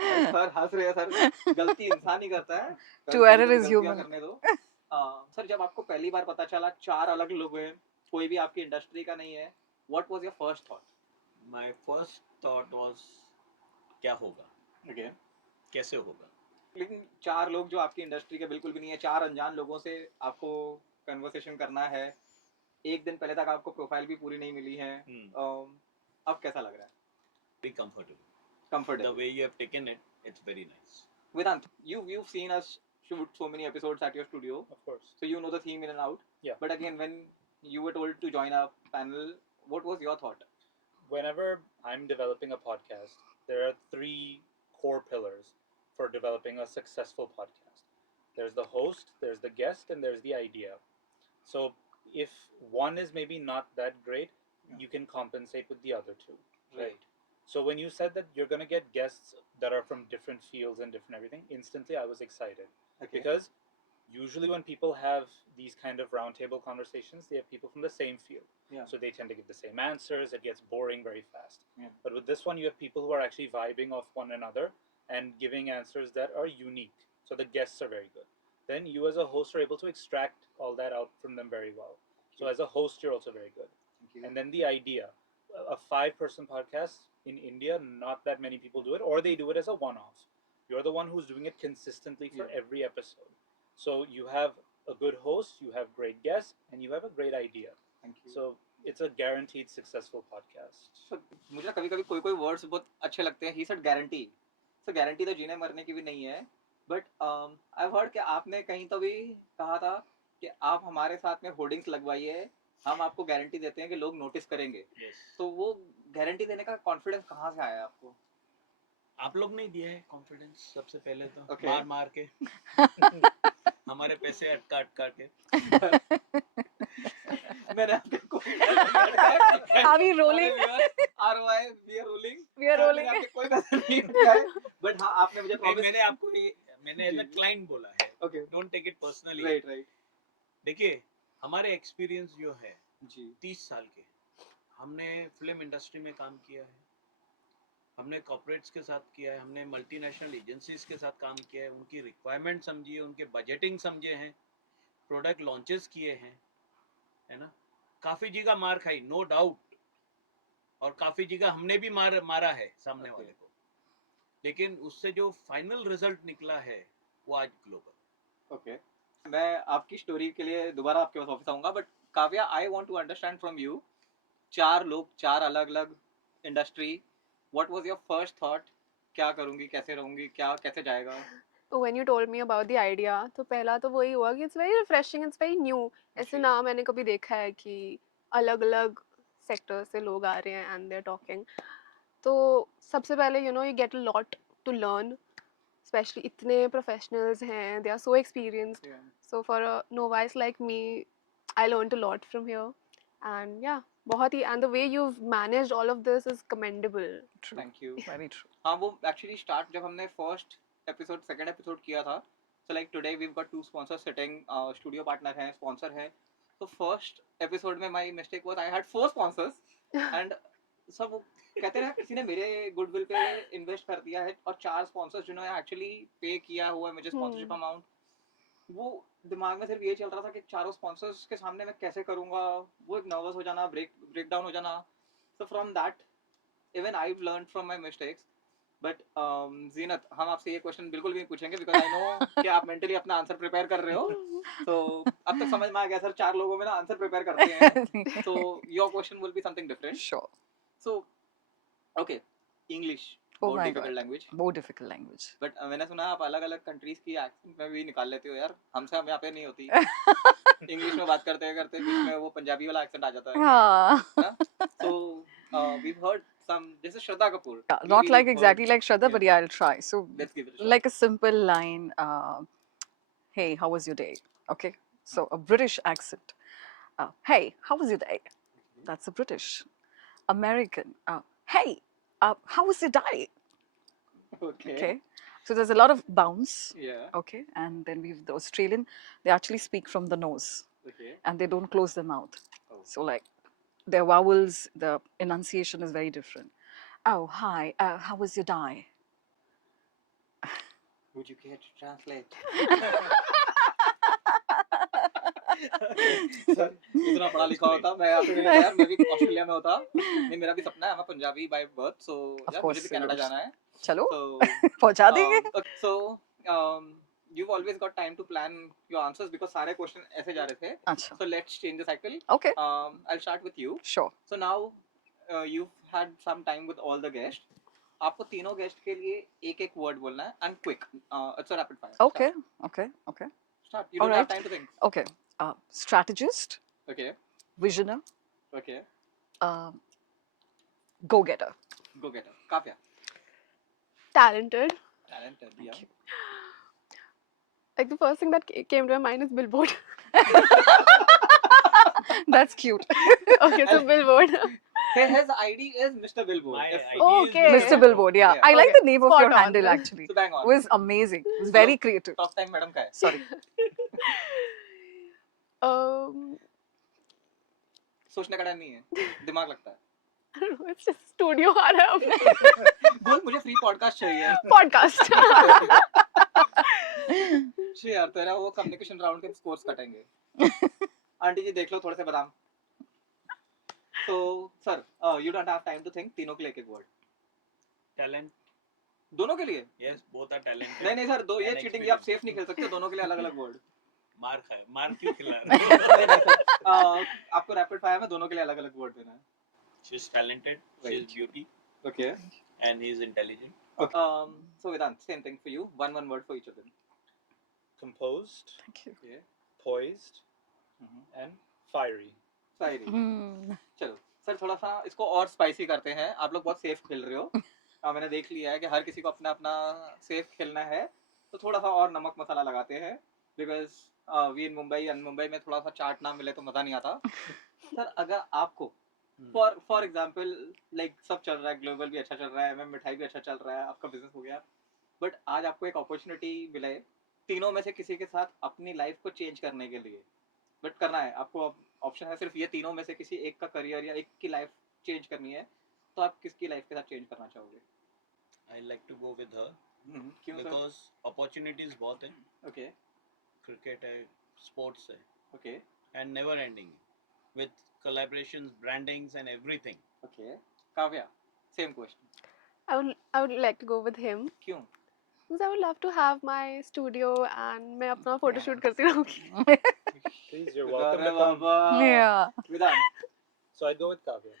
Sir हंस रहे हैं sir, गलती इंसान ही करता है। To error is गलतियां human. करने दो। सर जब आपको पहली बार पता चला 4 अलग लोग हैं, कोई भी आपकी इंडस्ट्री का नहीं है, what was your first thought? My first thought was क्या होगा, Okay. कैसे होगा. लेकिन 4 लोग जो आपकी इंडस्ट्री के बिल्कुल भी नहीं है, 4 अनजान लोगों से आपको कन्वर्सेशन करना है, एक दिन पहले तक आपको प्रोफाइल भी पूरी नहीं मिली है, अब कैसा लग रहा है? Be comfortable. The Comfortable. way you have taken it, it's very nice. Vedant, you've seen us shoot so many episodes at your studio, Of course. so you know the theme in and out. Yeah. But again, when you were told to join our panel, what was your thought? Whenever I'm developing a podcast, there are 3 core pillars for developing a successful podcast. There's the host, there's the guest, and there's the idea. So if one is maybe not that great, you can compensate with the other 2. Right. So when you said that you're going to get guests that are from different fields and different everything, instantly I was excited. Okay. Because usually when people have these kind of roundtable conversations, they have people from the same field. Yeah. So they tend to give the same answers. It gets boring very fast. Yeah. But with this one, you have people who are actually vibing off one another and giving answers that are unique. So the guests are very good. Then you as a host are able to extract all that out from them very well. So as a host, you're also very good. Thank you. And then the idea. A 5-person podcast in India, not that many people do it, or they do it as a one-off. You're the one who's doing it consistently for Yeah. every episode. So you have a good host, you have great guests, and you have a great idea. Thank you. So it's a guaranteed successful podcast. So, मुझे ना कभी-कभी कोई words बहुत अच्छे लगते हैं. He said guarantee. So guarantee तो जीने मरने की भी नहीं है. But I've heard कि आपने कहीं तो भी कहा था कि आप हमारे साथ में होर्डिंग्स लगवाइए, हम आपको गारंटी देते हैं कि लोग नोटिस करेंगे. Yes. तो वो गारंटी देने का कॉन्फिडेंस कहाँ से आया आपको? आप लोग नहीं दिया है कॉन्फिडेंस सबसे पहले तो. Okay. मार के हमारे पैसे अटका के. मैंने आपको Are we rolling? ROI, we are rolling. We are rolling. मैंने आपके कोई पैसे नहीं उठाए, but हाँ आपने मुझे नहीं, promise. मैंने आपको मैंने एज अ जी। क्लाइंट बोला है. Okay. Don't take it personally. Right. देखिए हमारे एक्सपीरियंस जो है जी. 30 साल के, हमने फिल्म इंडस्ट्री में काम किया है, हमने कॉर्पोरेट्स के साथ किया है, हमने मल्टीनेशनल एजेंसीज के साथ काम किया है, उनकी रिक्वायरमेंट समझी है, उनके बजटिंग समझे हैं, प्रोडक्ट लॉन्चेस किए हैं, है ना. काफ़ी जगह मार खाई, नो डाउट, और काफ़ी जगह हमने भी मारा है सामने Okay. वाले को, लेकिन उससे जो फाइनल रिजल्ट निकला है वो आज ग्लोबल. Okay. मैं आपकी स्टोरी के लिए दोबारा आपके पास वापस आऊंगा, but Kavya, I want to understand from you. 4 लोग, 4 अलग-अलग industry. What was your first thought? क्या करूंगी, कैसे रहूंगी, क्या कैसे जाएगा? तो when you told me about the idea, तो पहला तो वही हुआ कि it's very refreshing, it's very new. ऐसे जी. ना मैंने कभी देखा है कि अलग अलग सेक्टर से लोग आ रहे हैं एंड दे आर टॉकिंग. तो सबसे पहले you get a lot to learn, specially इतने प्रोफेशनल्स हैं, they are so experienced. Yeah. So for a novice like me, I learned a lot from here, and yeah, बहुत ही, and the way you've managed all of this is commendable. True. Thank you. Very true. हाँ, वो actually start जब हमने first episode, second episode किया था, so like today we have got 2 sponsors sitting, studio partner है, sponsor है. तो first episode में my mistake was I had 4 sponsors, and सब वो कहते हैं किसी ने मेरे गुडविल पे इन्वेस्ट कर दिया है, और 4 स्पॉन्सर्स जिन्होंने एक्चुअली पे किया हुआ है मुझे स्पॉन्सरशिप अमाउंट, वो दिमाग में सिर्फ ये चल रहा था कि चारों स्पॉन्सर्स के सामने मैं कैसे करूंगा, वो एक नर्वस हो जाना, ब्रेक डाउन हो जाना. So from that even I have learned from my mistakes. But Zeenat, हम आपसे ये क्वेश्चन बिल्कुल भी नहीं पूछेंगे, बिकॉज आई नो कि आप मेंटली अपना आंसर प्रिपेयर कर रहे हो. तो अब तक समझ में आ गया सर, 4 लोगों में ना आंसर प्रिपेयर करते हैं. तो your question will be something different. Sure. So okay, English Oh बहुत my difficult God. Language, More difficult language. But मैंने सुना है आप अलग अलग कंट्रीज की एक्सेंट में भी निकाल लेते हो यार. हमसे हम यहाँ पे नहीं होती. इंग्लिश में बात करते करते बीच में वो पंजाबी वाला एक्सेंट आ जाता है. Ah. So we've heard some. This is Shraddha Kapoor. Yeah, not We've like heard- exactly like Shraddha, Yeah. but yeah, I'll try. So, Let's give it a shot. like a simple line, hey, how was your day? Okay, so a British accent. Hey, how was your day? That's a British. American. Hey, how was your day? Okay. Okay, so there's a lot of bounce. Yeah. Okay, and then we've the Australian. They actually speak from the nose Okay. and they don't close their mouth. Oh. So like their vowels, the enunciation is very different. Oh, hi. How was your day? Would you care to translate? Sir, इतना पढ़ा लिखा होता मैं यहाँ पे नहीं होता यार, मैं भी ऑस्ट्रेलिया में होता. नहीं, मेरा भी सपना है, मैं Punjabi by birth, so Of यार course, मुझे भी कनाडा yours. जाना है. चलो So पहुंचा देंगे. okay, so you've always got time to plan your answers because सारे question ऐसे जा रहे थे. अच्छा. So let's change the cycle. Okay. I'll start with you. Sure. So now you've had some time with all the guests. आपको तीनों guest के लिए एक एक वर्ड बोलना है and quick. It's a rapid fire. Okay. Okay. Okay. Start. You don't have Alright. time to think. Okay. Strategist, Okay. visioner, Okay. go-getter. Go get her. Kavya. Talented. Talented. Yeah. Thank you. Like the first thing that came to my mind is billboard. That's cute. Okay, so billboard. His ID is Mr. Billboard. My If- ID is Okay. Mr. Billboard, yeah. Yeah. I like Okay. the name of Spot your on. handle actually. So bang It on. was amazing. It was very creative. Talk time madam का है. Sorry. सोचने का time नहीं है. दिमाग लगता है. I don't know, it's just studio आ रहा है अब. बोल मुझे फ्री पॉडकास्ट चाहिए. Podcast. श्री यार तेरा वो कम्युनिकेशन राउंड के स्कोर्स कटेंगे. आंटी जी देख लो थोड़े से बादाम. So sir, you don't have time to think. तीनों के लिए एक वर्ड. talent. दोनों के लिए. Yes, both are talented. नहीं नहीं सर दो ये And चीटिंग आप सेफ नहीं खेल सकते. दोनों के लिए अलग अलग वर्ड. मार खाए, मार क्यों खिला रहे हो? आपको रैपिड फायर में दोनों के लिए अलग अलग वर्ड देना है. She's talented, she's Right. beauty, Okay. and he's intelligent. So Vedant, same thing for you. One word for each of them. Composed, Thank you. Okay. poised, and fiery. Fiery. Hmm. चलो sir थोड़ा सा इसको और spicy करते हैं. आप लोग बहुत सेफ खेल रहे हो. मैंने देख लिया है कि हर किसी को अपना अपना सेफ खेलना है. तो थोड़ा सा और नमक मसाला लगाते हैं. Because we in Mumbai and Mumbai में थोड़ा सा चाट ना मिले तो मजा नहीं आता. सर अगर आपको फॉर एग्जाम्पल लाइक सब चल रहा है, ग्लोबल भी अच्छा चल रहा है, मिठाई भी अच्छा चल रहा है, आपका बिजनेस हो गया, बट आज आपको एक अपॉर्चुनिटी मिले तीनों में से किसी के साथ अपनी लाइफ को चेंज करने के लिए, बट करना है आपको, ऑप्शन है सिर्फ ये तीनों में से किसी एक का करियर या एक की लाइफ चेंज करनी है, तो आप किसकी लाइफ के साथ चेंज करना चाहोगे? I like to go with her क्यों सर? because opportunities बहुत हैं. ओके Cricket है, sports है, okay and never ending with collaborations, brandings, and everything. Okay. Kavya same question. I would like to go with him क्यों? because I would love to have my studio and मैं अपना photo shoot करती रहूँगी. Please, you're welcome to अरे come. Baba. Yeah. Vedant. So I go with Kavya.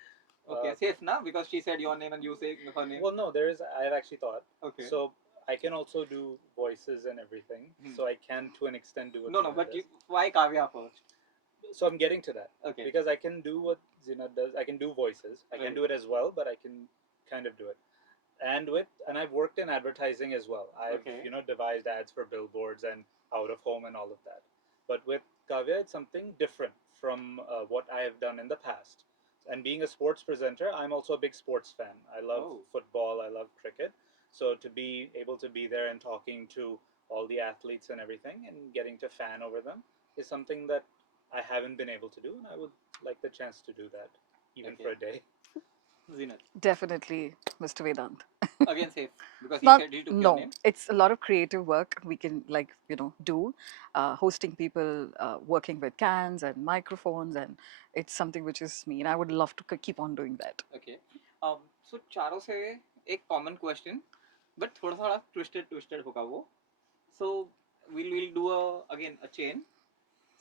Okay, safe na because she said your name and you say her name. Well, no, I've actually thought. Okay. So I can also do voices and everything. Hmm. So I can, to an extent, do what No, Zina but does. why Kavya first? So I'm getting to that. Okay. Because I can do what Zina does. I can do voices. I Right. can do it as well, but I can kind of do it. And I've worked in advertising as well. I've Okay. devised ads for billboards and out of home and all of that. But with Kavya, it's something different from what I have done in the past. And being a sports presenter, I'm also a big sports fan. I love Oh. football. I love cricket. So to be able to be there and talking to all the athletes and everything and getting to fan over them is something that I haven't been able to do, and I would like the chance to do that, even for a day. Zenith. Definitely, Mr. Vedant. Again safe because he Not, said he took no, your name. it's a lot of creative work we can do, hosting people, working with cans and microphones, and it's something which is me, and I would love to keep on doing that. Okay. So चारों से एक common question, but थोड़ा twisted होगा वो. So we'll do again a chain.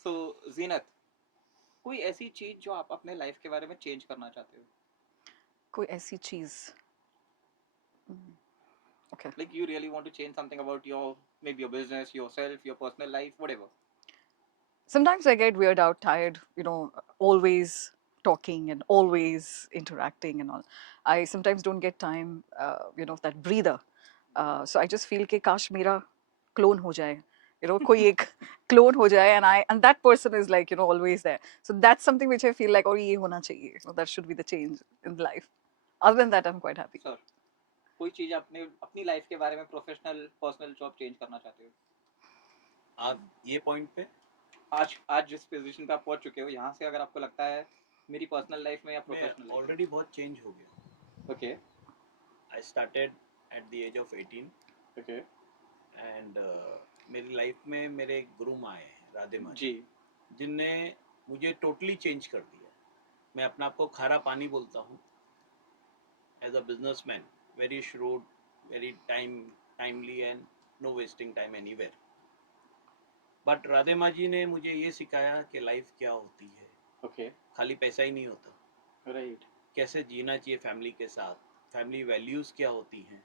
So Zenith, कोई ऐसी चीज जो आप अपने लाइफ के बारे में चेंज करना चाहते हो? कोई ऐसी चीज. Okay. Like you really want to change something about maybe your business, yourself, your personal life, whatever. Sometimes I get weird out, tired, always talking and always interacting and all. I sometimes don't get time, that breather. So I just feel कि काश मेरा clone हो जाए, कोई एक clone हो जाए, and that person is like, always there. So that's something which I feel like, oh, ये होना चाहिए. That should be the change in life. Other than that, I'm quite happy. Sir, कोई चीज अपनी लाइफ के बारे में प्रोफेशनल पर्सनल जॉब चेंज करना चाहते हो? आप ये पॉइंट पे आज जिस पोजीशन पे आप पहुंच चुके हो, यहाँ से अगर आपको लगता है मेरी पर्सनल लाइफ में या प्रोफेशनल मैं ऑलरेडी बहुत चेंज हो गया. Okay I started at the age of 18 okay and मेरी लाइफ में मेरे एक गुरु माँ आए हैं, राधे माँ जी. जिनने मुझे टोटली चेंज कर दिया. मैं अपने आप को खारा पानी बोलता हूँ. As a businessman, very shrewd, very timely, and no wasting time anywhere. But Radhe Maa ji ने मुझे ये सिखाया कि लाइफ क्या होती है, ओके, खाली पैसा ही नहीं होता, राइट, कैसे जीना चाहिए फैमिली के साथ, फैमिली वैल्यूज़ क्या होती हैं,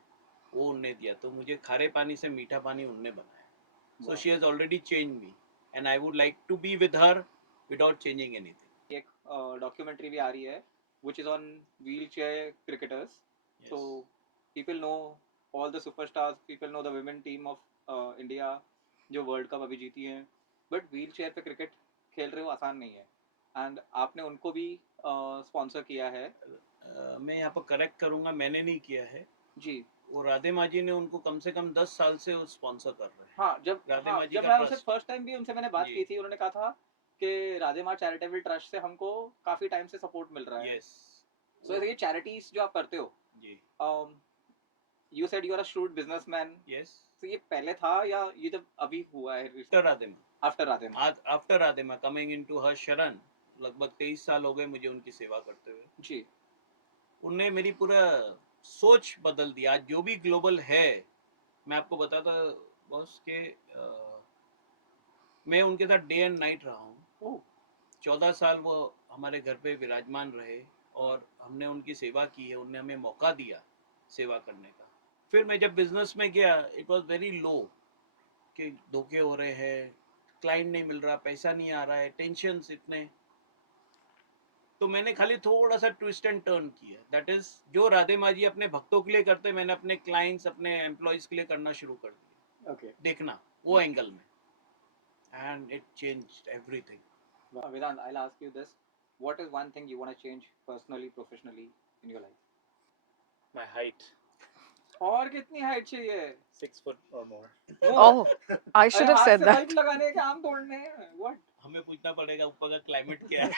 वो उनने दिया। तो मुझे खारे पानी से मीठा पानी उनने बनाया। So she has already change me and I would like to be with her without changing anything. एक डॉक्यूमेंट्री भी आ रही है which is on wheelchair cricketers. So people know all the superstars, people know the women team of India जो world cup अभी जीती हैं, but wheel chair पे क्रिकेट खेल रहे हो आसान नहीं है, एंड आपने उनको भी स्पॉन्सर किया है। मैं यहाँ पर करेक्ट करूँगा, मैंने नहीं किया है, जी, वो राधे माँ जी ने उनको कम से कम 10 साल से स्पॉन्सर कर रहे हैं। हाँ, जब राधे हाँ माँ जी जब का मैं उनसे ट्रस्ट। फर्स्ट टाइम भी उनसे मैंने बात जी। की थी, उन्होंने कहा था कि राधे माँ चैरिटेबल ट्रस्ट से हमको काफी टाइम से सपोर्ट मिल रहा है। यस। सो ये चैरिटीज जो आप करते हो, जी। You said you are a shrewd businessman, yes. तो ये पहले था या ये जब अभी हुआ है? आफ्टर राधे माँ, आफ्टर राधे माँ। आफ्टर राधे माँ कमिंग इनटू हर शरण, लगभग 23 साल हो गए मुझे उनकी सेवा करते हुए। जी, उनने मेरी पूरा सोच बदल दी। आज जो भी ग्लोबल है, मैं आपको बताता बॉस के मैं उनके साथ डे एंड नाइट रहा हूँ। ओह, 14 साल वो हमारे घर पे विराजमान रहे और हमने उनकी सेवा की है, उनने हमें मौका दिया सेवा करने का। फिर मैं जब बिजनेस में गया, इट वॉज वेरी लो कि धोखे हो रहे हैं, क्लाइंट नहीं मिल रहा, पैसा नहीं आ रहा है, टेंशन इतने। तो मैंने खाली थोड़ा सा ट्विस्ट एंड टर्न किया, दैट इज जो राधे माँ जी अपने भक्तों के लिए करते, मैंने अपने क्लाइंट्स, अपने एम्प्लॉयज के लिए करना शुरू कर दिया। ओके, देखना वो एंगल में, and it changed everything. Vedant, I'll ask you this. What is one thing you want to change personally, professionally in your life? My height, और कितनी हाइट चाहिए? 6 foot or more. Oh, I should have हाथ said से that. Pipe लगाने के आम तोड़ने हैं? What? हमें पूछना पड़ेगा ऊपर का क्लाइमेट क्या है।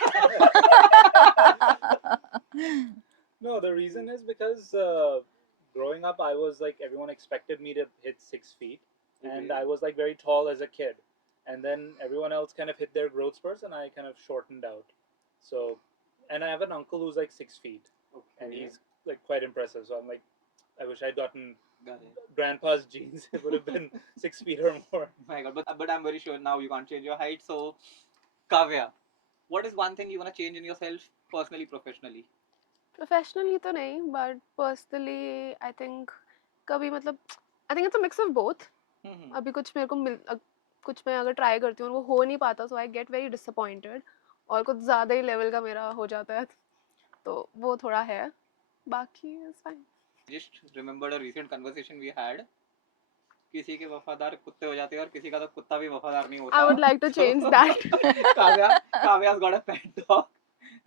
No, the reason is because growing up, I was like, everyone expected me to hit 6 feet, and Okay. I was like very tall as a kid. And then everyone else kind of hit their growth spurts, and I kind of shortened out. So, and I have an uncle who's like 6 feet, and Okay. he's like quite impressive. So I'm like, I wish I'd gotten Got it. grandpa's genes. It would have been 6 feet or more. My God, but I'm very sure now you can't change your height. So, Kavya, what is one thing you want to change in yourself personally, professionally? Professionally तो नहीं, but personally I think कभी मतलब I think it's a mix of both. Hmm, अभी कुछ मेरे को कुछ मैं अगर ट्राई करती हूँ और वो हो नहीं पाता, सो आई गेट वेरी डिसअपॉइंटेड, और कुछ ज़्यादा ही लेवल का मेरा हो जाता है, तो वो थोड़ा है, बाकी it's fine. Just remembered a recent conversation we had. किसी के वफादार कुत्ते हो जाते हैं और किसी का तो कुत्ता भी वफादार नहीं होता। I would like to change that. Kavya's got a pet dog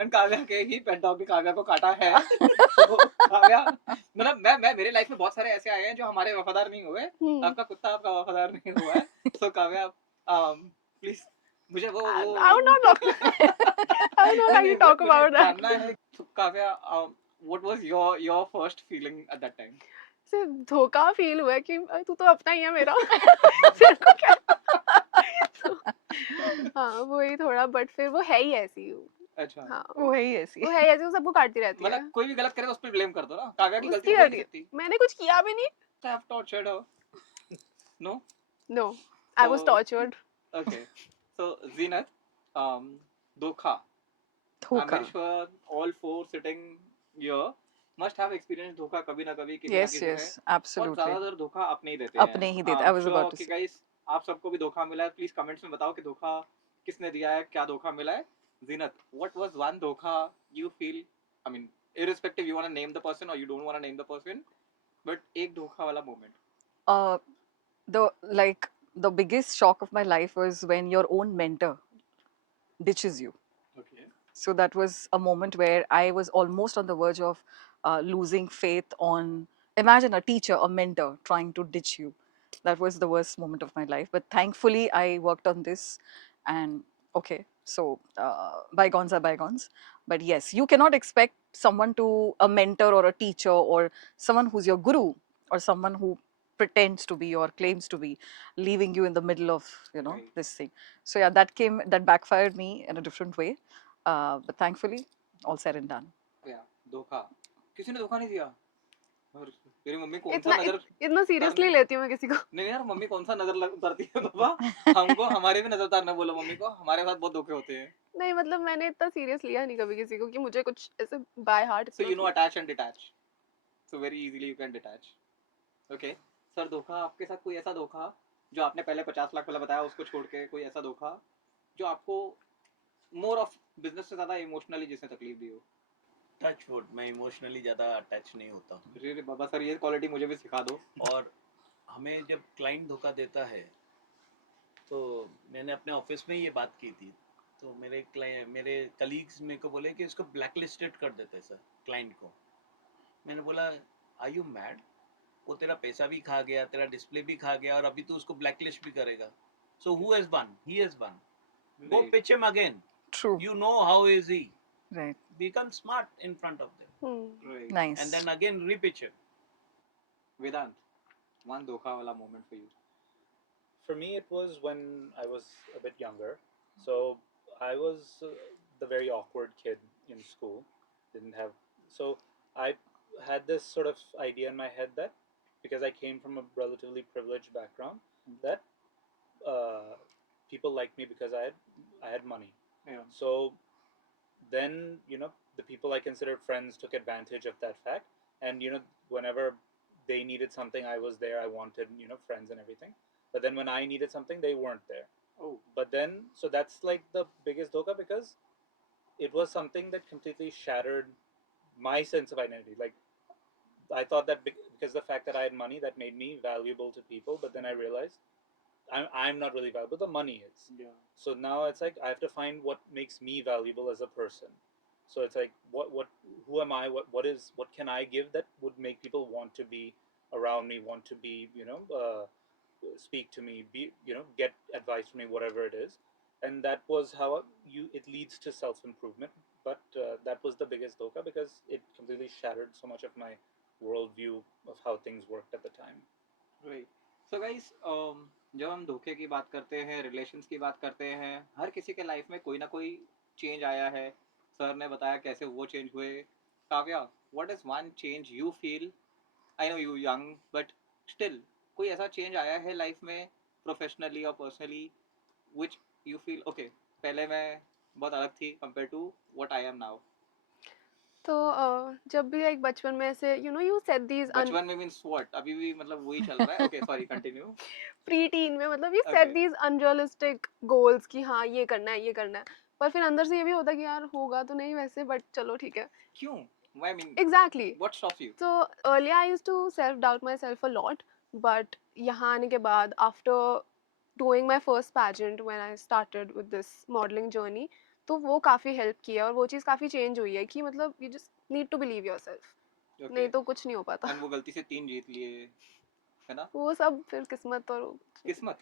and Kavya के ही पेट डॉग ने काव्या को काटा है। तो काव्या, मतलब मैं मेरे लाइफ में बहुत सारे ऐसे आए हैं जो हमारे वफादार नहीं हुए। आपका कुत्ता आपका वफादार नहीं हुआ है। So काव्या, प्लीज मुझे वो I would not talk. I would not like to talk about that. जानना है। So Kavya, what was your first feeling at that time? से धोखा फील हुआ है कि तू तो अपना ही है मेरा। तेरे को क्या? हाँ वही थोड़ा, बट फिर वो है ही ऐसी। अच्छा, हाँ वो है ही ऐसी। वो है ऐसी, वो सबको काटती रहती है। मतलब कोई भी गलत करे तो उस पर ब्लेम कर दो ना। काव्या की उसकी गलती हो गलती नहीं है। सकती। मैंने कुछ किया भी नहीं। I have tortured her. No? No, I was So- tortured. Okay. So Zenith, धोखा. I'm धोखा। very sure all four sitting here must have experienced धोखा कभी ना कभी किसी ना Yes, किसी yes, से। और absolutely. ज्यादातर धोखा अपने ही देते हैं। अपने ही देते। I was about to कि say. guys, आप सबको भी धोखा मिला है, प्लीज कमेंट्स में बताओ कि धोखा किसने दिया है, क्या धोखा मिला है। Zenith, what was one धोखा you feel, I mean, irrespective you want to name the person or you don't want to name the person, but एक धोखा वाला moment. The biggest shock of my life was when your own mentor ditches you. Okay. So that was a moment where I was almost on the verge of losing faith on. Imagine a teacher, a mentor, trying to ditch you. That was the worst moment of my life. But thankfully, I worked on this, and okay, so bygones are bygones. But yes, you cannot expect someone to, a mentor or a teacher or someone who's your guru or someone who pretends to be or claims to be, leaving you in the middle of Right. this thing. So yeah, that backfired me in a different way. But thankfully, all said and done. Yeah, धोखा। किसी ने धोखा नहीं दिया। और मेरी mummy कौन सा इतना नजर इतना सीरियसली करने लेती हूँ मैं किसी को। नहीं यार, मम्मी कौन सा नजर उतारती है पापा, हमको हमारे भी नजर उतारना बोलो मम्मी को, हमारे साथ बहुत धोखे होते हैं। नहीं मतलब मैंने इतना सीरियस लिया नहीं कभी किसी को कि मुझे कुछ ऐसे बाय हार्ट सो इतना you know feel. Attach and detach, so very easily you can detach. Okay sir, धोखा आपके साथ कोई ऐसा धोखा जो आपने पहले 50 लाख वाला बताया उसको छोड़ के, कोई ऐसा धोखा जो आपको मोर ऑफ बिजनेस से ज्यादा इमोशनली जिसने तकलीफ दी हो? टच वुड, मैं इमोशनली ज़्यादा अटैच नहीं होता हूँ। अरे बाबा सर, ये क्वालिटी मुझे भी सिखा दो। और हमें जब क्लाइंट धोखा देता है, तो मैंने अपने ऑफिस में ये बात की थी, तो मेरे कलीग्स मेरे को बोले कि इसको ब्लैक लिस्टेड कर देते हैं सर क्लाइंट को। मैंने बोला आर यू मैड, वो तेरा पैसा भी खा गया, तेरा डिस्प्ले भी खा गया, और अभी तू उसको ब्लैक लिस्ट भी करेगा। So who has one, he has one, go नहीं, pitch him again, True. you know how is he, Right. become smart in front of them right. Nice. and then again repitch him. Vedanta, one धोखा वाला moment for you? For me, it was when I was a bit younger. So I was the very awkward kid in school. Didn't have. So I had this sort of idea in my head that because I came from a relatively privileged background, that people liked me because I had money. Yeah. So then, the people I considered friends took advantage of that fact, and whenever they needed something, I was there. I wanted friends and everything. But then when I needed something, they weren't there. Oh. But then, so that's like the biggest dhoka, because it was something that completely shattered my sense of identity. Like, I thought that because the fact that I had money, that made me valuable to people. But then I realized I'm not really valuable. The money is. Yeah. So now it's like I have to find what makes me valuable as a person. So it's like who am I? What can I give that would make people want to be around me, want to be speak to me, be get advice from me, whatever it is. And that was how it leads to self improvement. But that was the biggest dhoka, because it completely shattered so much of my worldview of how things worked at the time. Right. So guys, जब हम धोखे की बात करते हैं, relations की बात करते हैं, हर किसी के लाइफ में कोई ना कोई चेंज आया है। सर ने बताया कैसे वो चेंज हुए। Kavya, what is one change you feel? I know you young, but still कोई ऐसा चेंज आया है लाइफ में, प्रोफेशनली और personally, which you feel okay, पहले मैं बहुत अलग थी compare to what I am now? तो जब भी लाइक बचपन में ऐसे यू सेट दीज बचपन में मींस व्हाट? अभी भी मतलब वही चल रहा है? Okay sorry, continue. Pre tin में मतलब you set Okay. These unrealistic goals कि हाँ ये करना है ये करना है, पर फिर अंदर से ये भी होता है कि यार होगा तो नहीं वैसे, बट चलो ठीक है। क्यों? Why, I mean, exactly. what stops you? So earlier I used to self doubt myself a lot, but यहाँ आने के बाद after doing my first pageant when I started with this modeling journey, तो वो काफ़ी हेल्प किया और वो चीज़ काफ़ी चेंज हुई है कि मतलब you just need to believe yourself, Okay. नहीं तो कुछ नहीं हो पाता। And वो गलती से 3 जीत लिए, है ना? वो सब फिर किस्मत और किस्मत।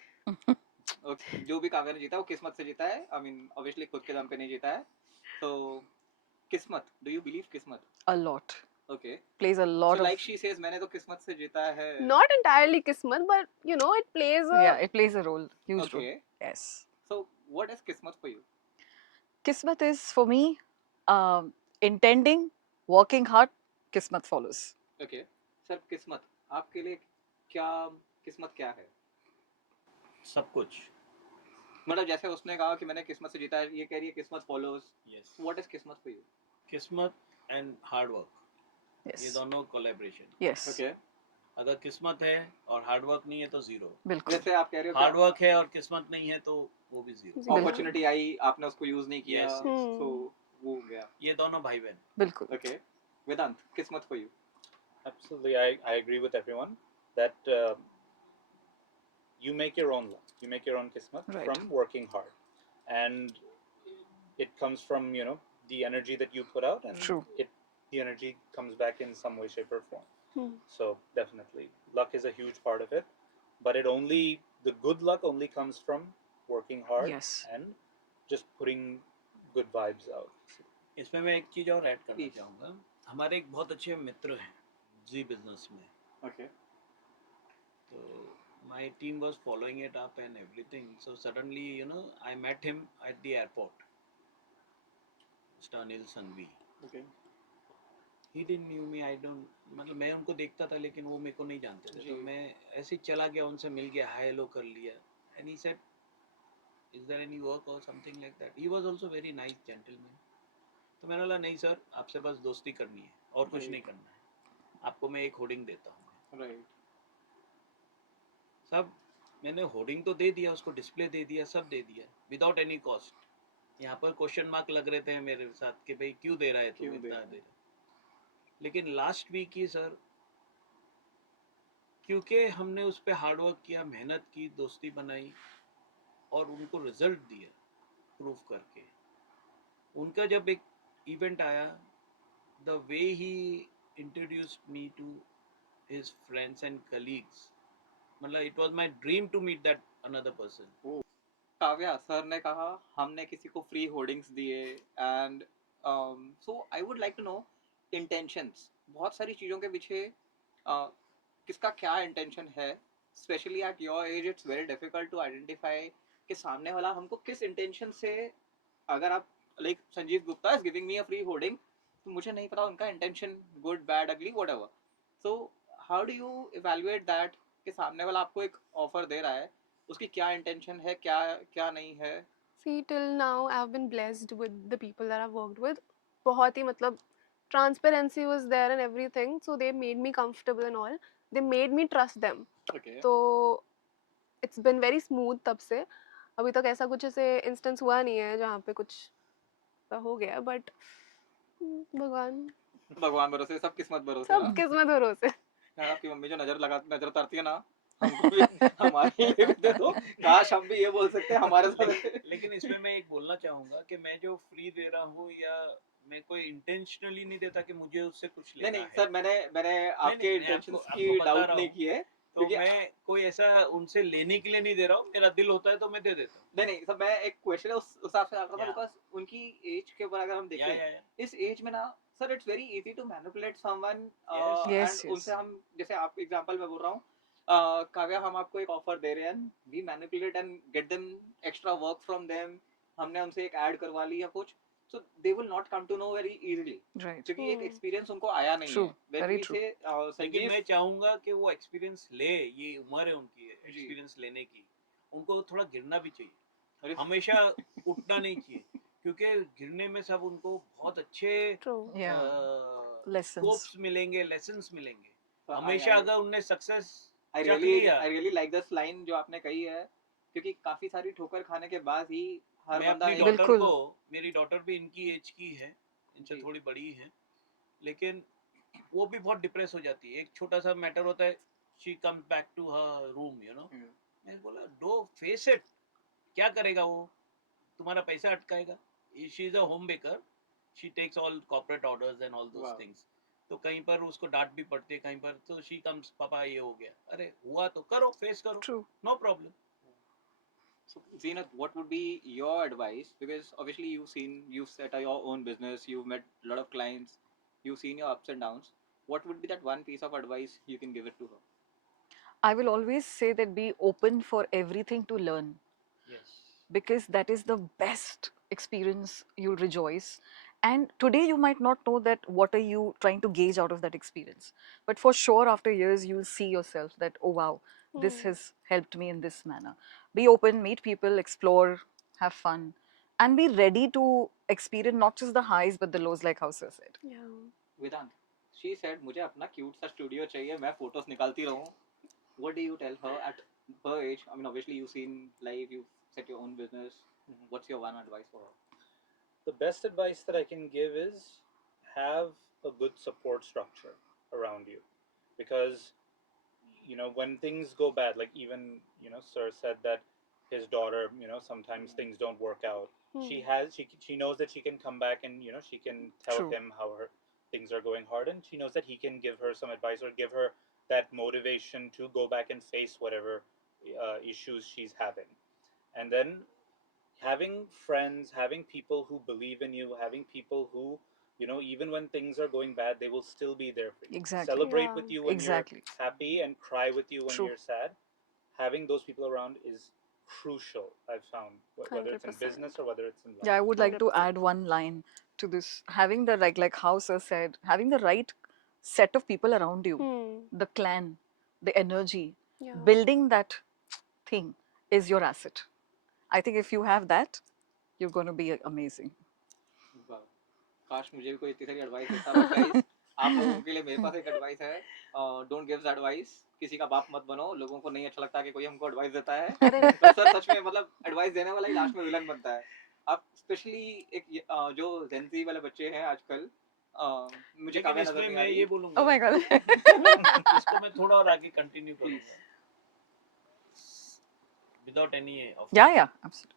Okay. जो भी काव्या ने जीता वो किस्मत से जीता है। I mean, obviously खुद के दम पे नहीं जीता है। So, किस्मत, do you believe किस्मत? A lot. Okay. Plays a lot So of. like she says, मैंने तो किस्मत से जीता है। not entirely किस्मत, but it plays a Yeah, it plays a role, huge role. Okay. Yes. So what is किस्मत for you? Kismet is for me, intending, working hard, Kismet follows. Okay. Sir, किस्मत आपके लिए क्या, किस्मत क्या है? सब कुछ। मतलब जैसे उसने कहा कि मैंने किस्मत से जीता है, ये कह रही है किस्मत follows. Yes. What is किस्मत for you? किस्मत एंड हार्ड वर्क, ये Yes. दोनों कोलैबोरेशन। Yes. Okay. अगर किस्मत है और हार्ड वर्क नहीं है तो जीरो। बिल्कुल. जैसे आप कह रहे हो हार्ड वर्क है और किस्मत नहीं है तो वो भी जीरो। बिल्कुल. अपॉर्चुनिटी आई, आपने उसको यूज नहीं किया, Yes, yes. तो वो हो गया। ये दोनों भाई बहन। बिल्कुल. ओके, वेदांत, किस्मत for you? Absolutely, I agree with everyone that you make your own luck, you make your own kismet Right. from working hard, and it comes from the energy that you put out, and True. the energy comes back in some way, shape, or form. Hmm. So definitely, luck is a huge part of it, but the good luck only comes from working hard Yes. and just putting good vibes out. इसमें मैं एक चीज और add करना Please. चाहूँगा। हमारे एक बहुत अच्छे मित्र हैं जी बिजनेस में, ओके, तो my team was following it up and everything, so suddenly I met him at the airport, Mr. Anil Sanvi. Okay, he didn't knew me, I don't, मतलब मैं उनको देखता था लेकिन वो मेरे को नहीं जानते थे, तो जी। मैं ऐसे ही चला गया, उनसे मिल गया, हाय हेलो कर लिया, and he said is there any work or something like that, he was also very nice gentleman. तो मैंने बोला नहीं सर, आपसे बस दोस्ती करनी है और कुछ नहीं राइट, करना है, आपको मैं एक होर्डिंग देता हूँ। राइट। सब, मैंने होर्डिंग तो दे दिया उसको, डिस्प्ले दे दिया, सब दे दिया विदाउट एनी कॉस्ट। यहाँ पर क्वेश्चन मार्क लग रहे थे मेरे साथ कि भाई क्यों दे रहा है तू क्यों दे इतना रहा है? दे रहा है। लेकिन लास्ट वीक ही सर, क्योंकि हमने उस पर हार्डवर्क किया, मेहनत की, दोस्ती बनाई और उनको रिजल्ट दिया प्रूफ करके, उनका जब एक इवेंट आया, the way he introduced me to his friends and colleagues, मतलब it was my dream to meet that another person. Kavya sir ने कहा हमने किसी को फ्री होर्डिंग्स दिए and so I would like to know intentions. बहुत सारी चीज़ों के पीछे किसका क्या इंटेंशन है? Specially at your age it's very difficult to identify कि सामने वाला हमको किस इंटेंशन से, अगर आप like Sanjeev Gupta is giving me a free hoarding, तो मुझे नहीं पता उनका इंटेंशन गुड बैड अगली what ever. So how do you evaluate that कि सामने वाला आपको एक ऑफर दे रहा है, उसकी क्या इंटेंशन है, क्या क्या नहीं है? See, till now I've been blessed with the people that I've worked with. बहुत ही मतलब transparency was there and everything, so they made me comfortable and all. They made me trust them. Okay. तो it's been very smooth तब से। अभी तक ऐसा कुछ ऐसे instance हुआ नहीं है जहाँ पे कुछ हो गया, but भगवान, भगवान भरोसे, सब किस्मत भरोसे सब ना। किस्मत भरोसे। यार आपकी मम्मी जो नजर उतारती है ना, हमको भी हमारे लिए भी दे दो, काश हम भी ये बोल सकते हैं हमारे साथ। लेकिन इसमें मैं एक बोलना चाहूंगा कि मैं जो फ्री दे रहा हूँ, या मैं कोई इंटेंशनली नहीं देता कि मुझे उससे कुछ नहीं लेना नहीं है। सर, मैंने मैंने नहीं आपके नहीं, मैं आपको इंटेंशंस की आपको बता डाउट रहा नहीं हूँ, की है, तो क्योंकि मैं कोई ऐसा उनसे लेने के लिए नहीं दे रहा हूँ, मेरा दिल होता है तो मैं दे देता हूँ। नहीं नहीं सर, मैं एक क्वेश्चन है उस हिसाब से आता था, या बिकॉज उनकी एज के ऊपर अगर हम या देखें, इस एज में ना sir it's very easy to manipulate someone. Yes and Yes, उनसे yes. हम, जैसे आप एग्जांपल में बोल रहा हूँ, काव्या हम आपको एक ऑफर दे रहे हैं, we manipulate and get them extra work from them, हमने उनसे एक ऐड करवा ली या कुछ, so they will not come to know very easily, Right. क्योंकि एक एक्सपीरियंस उनको आया नहीं है। True. When Very we true. से लेकिन संजीव मैं चाहूंगा कि वो एक्सपीरियंस ले, ये उम्र है उनकी जी, एक्सपीरियंस लेने की, उनको थोड़ा गिरना भी चाहिए, अरे हमेशा उठना नहीं चाहिए, क्योंकि गिरने में सब उनको बहुत अच्छे True. Yeah. Lessons. स्कोप्स मिलेंगे, लेसन्स मिलेंगे। आई हमेशा अगर उनने सक्सेस आई चख रियली लिया, I really like this line जो आपने कही है, क्योंकि काफी सारी ठोकर खाने के बाद ही हर मैं बंदा अपनी एक। डॉटर बिल्कुल. को, मेरी डॉटर भी इनकी एज की है, इनसे जी, थोड़ी बड़ी है, लेकिन वो भी बहुत डिप्रेस हो जाती है, एक छोटा सा मैटर होता है, she comes back to her room, you know. Hmm, मैं बोला डो फेस इट, क्या करेगा वो, तुम्हारा पैसा अटकाएगा, she is a home baker, she takes all corporate orders and all those वाह। थिंग्स, तो कहीं पर उसको डांट भी पड़ती है, कहीं पर तो शी कम्स, पापा ये हो गया, अरे हुआ तो करो, फेस करो, True. No problem. So, Zeenat, what would be your advice? Because obviously you've set your own business, you've met a lot of clients, you've seen your ups and downs. What would be that one piece of advice you can give it to her? I will always say that be open for everything to learn, yes, because that is the best experience. You'll rejoice. And today you might not know that what are you trying to gauge out of that experience. But for sure after years you'll see yourself that, oh wow, this has helped me in this manner. Be open, meet people, explore, have fun, and be ready to experience not just the highs but the lows, like how Sir said. Yeah. Vedant, she said, मुझे अपना cute सा studio चाहिए, मैं photos निकालती रहूं. What do you tell her at her age? I mean, obviously you've seen live, you've set your own business. What's your one advice for her? The best advice that I can give is have a good support structure around you, because when things go bad, like even Sir said that his daughter, sometimes things don't work out. She knows that she can come back and she can tell True. him how her things are going hard, and she knows that he can give her some advice or give her that motivation to go back and face whatever issues she's having. And then having friends, having people who believe in you, having people who, even when things are going bad, they will still be there for you. Exactly. Celebrate Yeah. with you when you're Exactly. happy and cry with you when True. you're sad. Having those people around is crucial, I've found, whether it's in 100%. business or whether it's in life. Yeah, I would like to 100%. add one line to this. Having the like how Sir said, having the right set of people around you, Hmm. the clan, the energy, Yeah. building that thing is your asset. I think if you have that, you're going to be amazing. वाह, काश मुझे भी कोई इतनी सारी advice देता, but guys आप लोगों के लिए मेरे पास एक एडवाइस है, डोंट गिव्स एडवाइस, किसी का बाप मत बनो, लोगों को नहीं अच्छा लगता कि कोई हमको एडवाइस देता है, अरे तो सर सच में मतलब एडवाइस देने वाला ही लास्ट में विलन बनता है। आप स्पेशली एक जो जेनजी वाले बच्चे हैं आजकल, मुझे लेकिन काव्या नजर इसमें नहीं आ मैं रही। ये Oh बोलूंगा, my god. इसको मैं थोड़ा और आगे कंटिन्यू करूंगा विदाउट एनी Yeah, absolutely.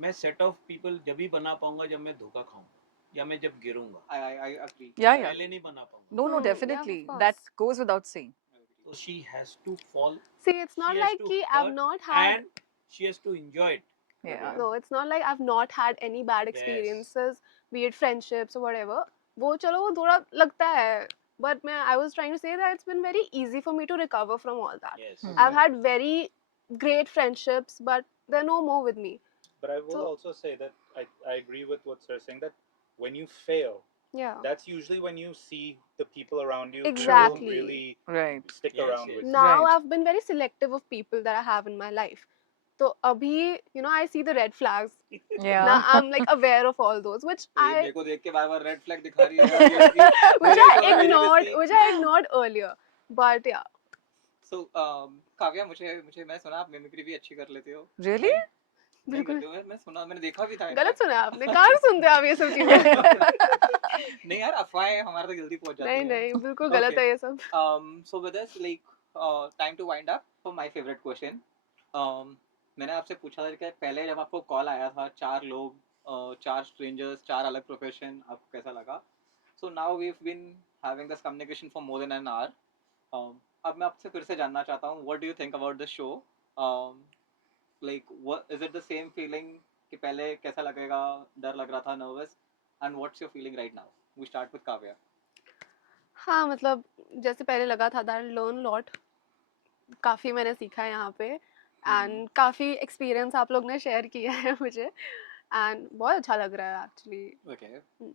मैं सेट ऑफ पीपल जब भी बना पाऊंगा जब मैं धोखा खाऊंगा या मैं जब गिरूंगा, आई एग्री। Yeah. पहले नहीं बना पाऊंगा। No, Yeah, of definitely. course. That goes without saying. तो she has to fall, See, it's not she has like to कि I've hurt not had. and she has to enjoy it. Yeah. No, it's not like I've not had any bad Yes. experiences, be it friendships or whatever. वो चलो वो थोड़ा लगता है, but I was trying to say that it's been very easy for me to recover from all that. Yes. Hmm. I've had very great friendships, but they're no more with me. But I will So- also say that I agree with what Sir's saying, that when you fail, Yeah. that's usually when you see the people around you who Exactly. really Right. stick Yes, around yes. with you. Now Right. I've been very selective of people that I have in my life. So abhi, I see the red flags. Now Yeah. I'm like aware of all those, which तो ये I मेरे को देख के बार-बार red flag दिखा रही है अभी उसकी, which मेरे I को मेरी ignored, बेइज्जती। which I ignored earlier. But yeah, So, Kavya, मुझे मैं सुना आप मिमिक्री भी अच्छी कर लेते हो। Really? नहीं बिल्कुल। करते हो, मैं सुना, मैंने देखा भी था। गलत सुना आपने, कहाँ से सुनते हैं आप ये सब चीजें? नहीं यार, अफवाहें हमारे तक जल्दी पहुंच जाती नहीं हैं। नहीं, बिल्कुल गलत Okay. है ये सब। So with this, like, time to wind up for my favorite question. मैंने आपसे पूछा था कि पहले जब आपको कॉल आया था, 4 लोग, 4 strangers, 4 अलग प्रोफेशन, आपको कैसा लगा? So now we've been having this communication for more than an hour. अब मैं आपसे फिर से जानना चाहता हूँ, what do you think about the show? Like, what is it the same feeling कि पहले कैसा लगेगा, डर लग रहा था, nervous, and what's your feeling right now? We start with Kavya. हाँ मतलब जैसे पहले लगा था that I learn lot, काफी मैंने सीखा है यहाँ पे, and काफी एक्सपीरियंस आप लोग ने शेयर किया है मुझे, and बहुत अच्छा लग रहा है actually. Okay. Hmm.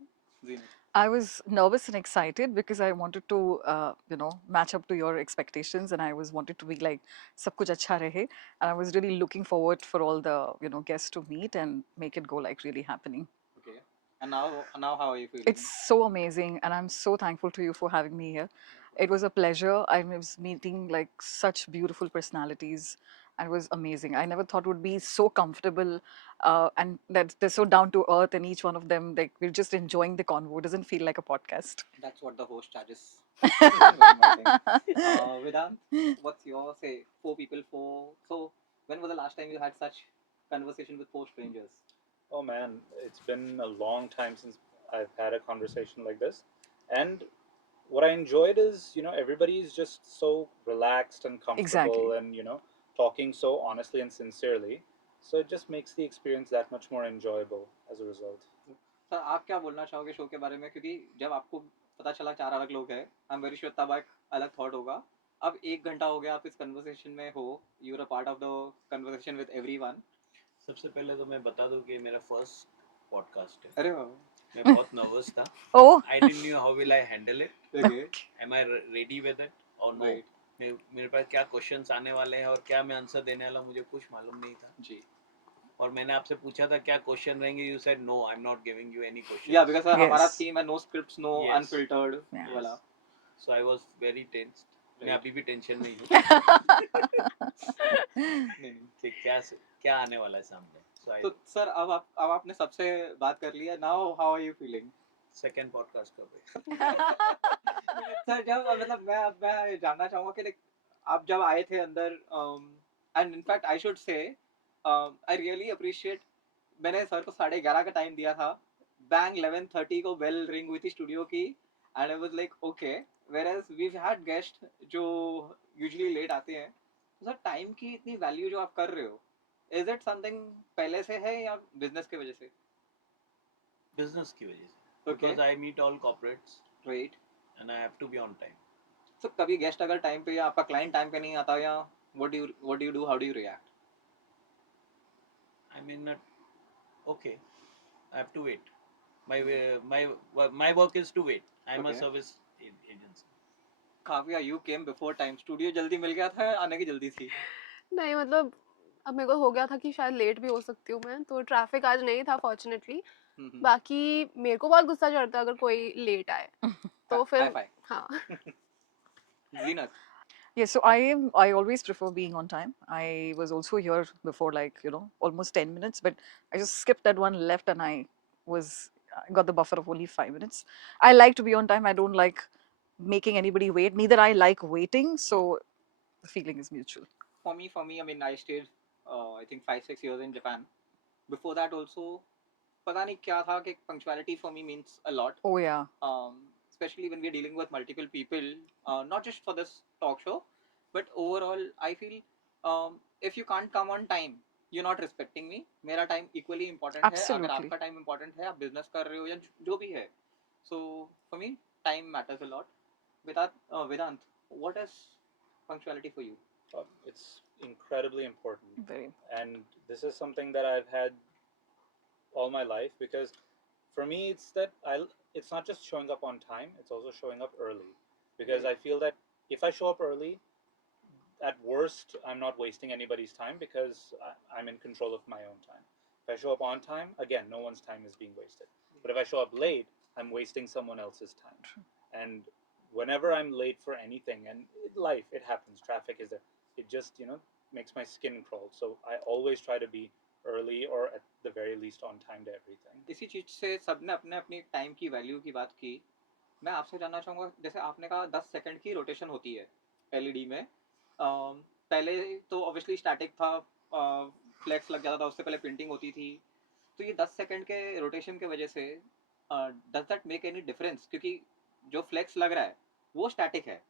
Zenith. I was nervous and excited because I wanted to, match up to your expectations, and I wanted to be like, सब कुछ अच्छा रहे, and I was really looking forward for all the, guests to meet and make it go like really happening. Okay. And now how are you feeling? It's so amazing, and I'm so thankful to you for having me here. It was a pleasure. I was meeting like such beautiful personalities, and it was amazing. I never thought it would be so comfortable, and that they're so down to earth, and each one of them, like, we're just enjoying the convo. It doesn't feel like a podcast. That's what the host charges. Vedant, what's your say? 4 people, 4. So when was the last time you had such conversation with 4 strangers? Oh man, it's been a long time since I've had a conversation like this. And what I enjoyed is, everybody is just so relaxed and comfortable Exactly. and, talking so honestly and sincerely. So it just makes the experience that much more enjoyable as a result. Sir, आप क्या बोलना चाहोगे show के बारे में? क्योंकि जब आपको पता चला 4 अलग लोग हैं, आई एम वेरी श्योर तब एक अलग थॉट होगा। अब 1 घंटा हो गया आप इस कन्वर्सेशन में हो, you are a part of the conversation with everyone. सबसे पहले तो मैं बता दूं कि मेरा फर्स्ट पॉडकास्ट है। अरे वाह! मैं बहुत नर्वस था। Oh, I didn't know how will I handle it. Okay, Am I ready with it or no? Right, मेरे पास क्या क्वेश्चंस आने वाले हैं और क्या मैं आंसर देने वाला हूं, मुझे कुछ मालूम नहीं था। जी। और मैंने आपसे पूछा था क्या क्वेश्चन रहेंगे, you said no, I am not giving you any question. या बिकॉज़ हमारा Yes. थीम है no scripts, no Yes. Unfiltered Yes. वाला। So I was very tensed. मैं Right. अभी भी टेंशन में हूँ नहीं, कि क्या आने वाला है सामने। सो आई तो सर अब आपने सबसे बात कर लिया, now how are you feeling? Second podcast कर रहे। सर जब मतलब मैं जानना चाहूंगा कि आप जब आए थे अंदर, and in fact I should say I really appreciate, मैंने सर को 11:30 का टाइम दिया था, बैंग 11:30 को बेल रिंग हुई थी स्टूडियो की, and I was like okay, whereas we had guest जो यूजुअली लेट आते हैं। तो सर टाइम की इतनी वैल्यू जो आप कर रहे हो, इज इट समथिंग पहले से है या बिजनेस की वजह से? बिजनेस की वजह से, okay, because I meet all corporates right. And I have to be on time. So कभी गेस्ट अगर टाइम पे या आपका क्लाइंट टाइम पे नहीं आता, या what do you do, how do you react? I mean, okay, I have to wait. My work is to wait. I'm a Okay. service agency. Kavya, you came before time. Studio जल्दी मिल गया था, आने की जल्दी थी. नहीं मतलब अब मेरे को हो गया था कि शायद लेट भी हो सकती हूँ मैं, तो ट्रैफिक आज नहीं था फॉर्चुनेटली. बाकी मेरे को बहुत गुस्सा चढ़ता अगर कोई लेट आए, तो High फिर five. हाँ. Zenith. Yes, so I always prefer being on time. I was also here before, like, almost 10 minutes, but I just skipped that one left and I got the buffer of only 5 minutes. I like to be on time. I don't like making anybody wait. Neither I like waiting, so the feeling is mutual. For me, I mean, I stayed, I think 5-6 years in Japan. Before that also, पता नहीं क्या था कि punctuality for me means a lot. Oh yeah. Especially when we're dealing with multiple people, not just for this talk show, but overall, I feel if you can't come on time, you're not respecting me. मेरा time equally important है. अगर Absolutely. आपका time important है, आप business कर रहे हो या जो भी है. So for me, time matters a lot. Vedant, what is punctuality for you? It's incredibly important, Very. and this is something that I've had all my life, because for me it's not just showing up on time, it's also showing up early, because Right. I feel that if I show up early, at worst I'm not wasting anybody's time, because I'm in control of my own time. If I show up on time, again, no one's time is being wasted. But if I show up late, I'm wasting someone else's time. And whenever I'm late for anything, and life, it happens, traffic is there, it just makes my skin crawl. So I always try to be early, or at the very least on time to everything. इसी चीज से सबने अपने अपनी time की value की बात की. मैं आपसे जानना चाहूँगा, जैसे आपने कहा 10 सेकंड की रोटेशन होती है एलईडी में. पहले तो ऑब्वियसली स्टैटिक था, फ्लेक्स लग जाता था, उससे पहले प्रिंटिंग होती थी. तो ये 10 सेकंड के रोटेशन के वजह से does that make any difference? क्योंकि जो फ्लेक्स लग रहा है वो स्टैटिक है,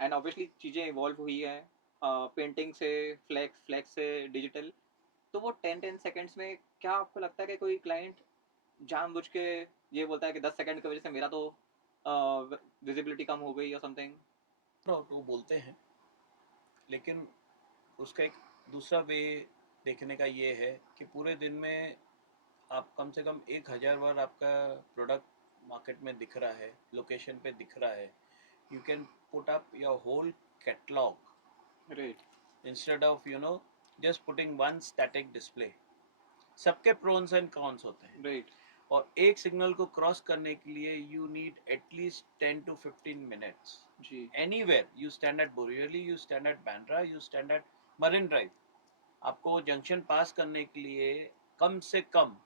एंड ऑब्वियसली चीज़ें इवॉल्व हुई है पेंटिंग से फ्लेक्स, फ्लेक्स से डिजिटल. तो वो 10 सेकंड्स में क्या आपको लगता है कि कोई क्लाइंट जानबूझ के ये बोलता है कि 10 सेकंड की वजह से मेरा तो विजिबिलिटी कम हो गई या समथिंग? तो वो बोलते हैं, लेकिन उसका एक दूसरा वे देखने का ये है कि पूरे दिन में आप कम से कम 1000 बार आपका प्रोडक्ट मार्केट में दिख रहा है, लोकेशन पे दिख रहा है. You can put up your whole catalogue right. Instead of just putting one static display. सबके प्रोन्स एंड कॉन्स होते हैं, राइट. और एक सिग्नल को क्रॉस करने के लिए you need at least 10 to 15 minutes. जी. Anywhere, you stand at Borivali, you stand at Bandra, you stand at Marine Drive, आपको जंक्शन पास करने के लिए कम से कम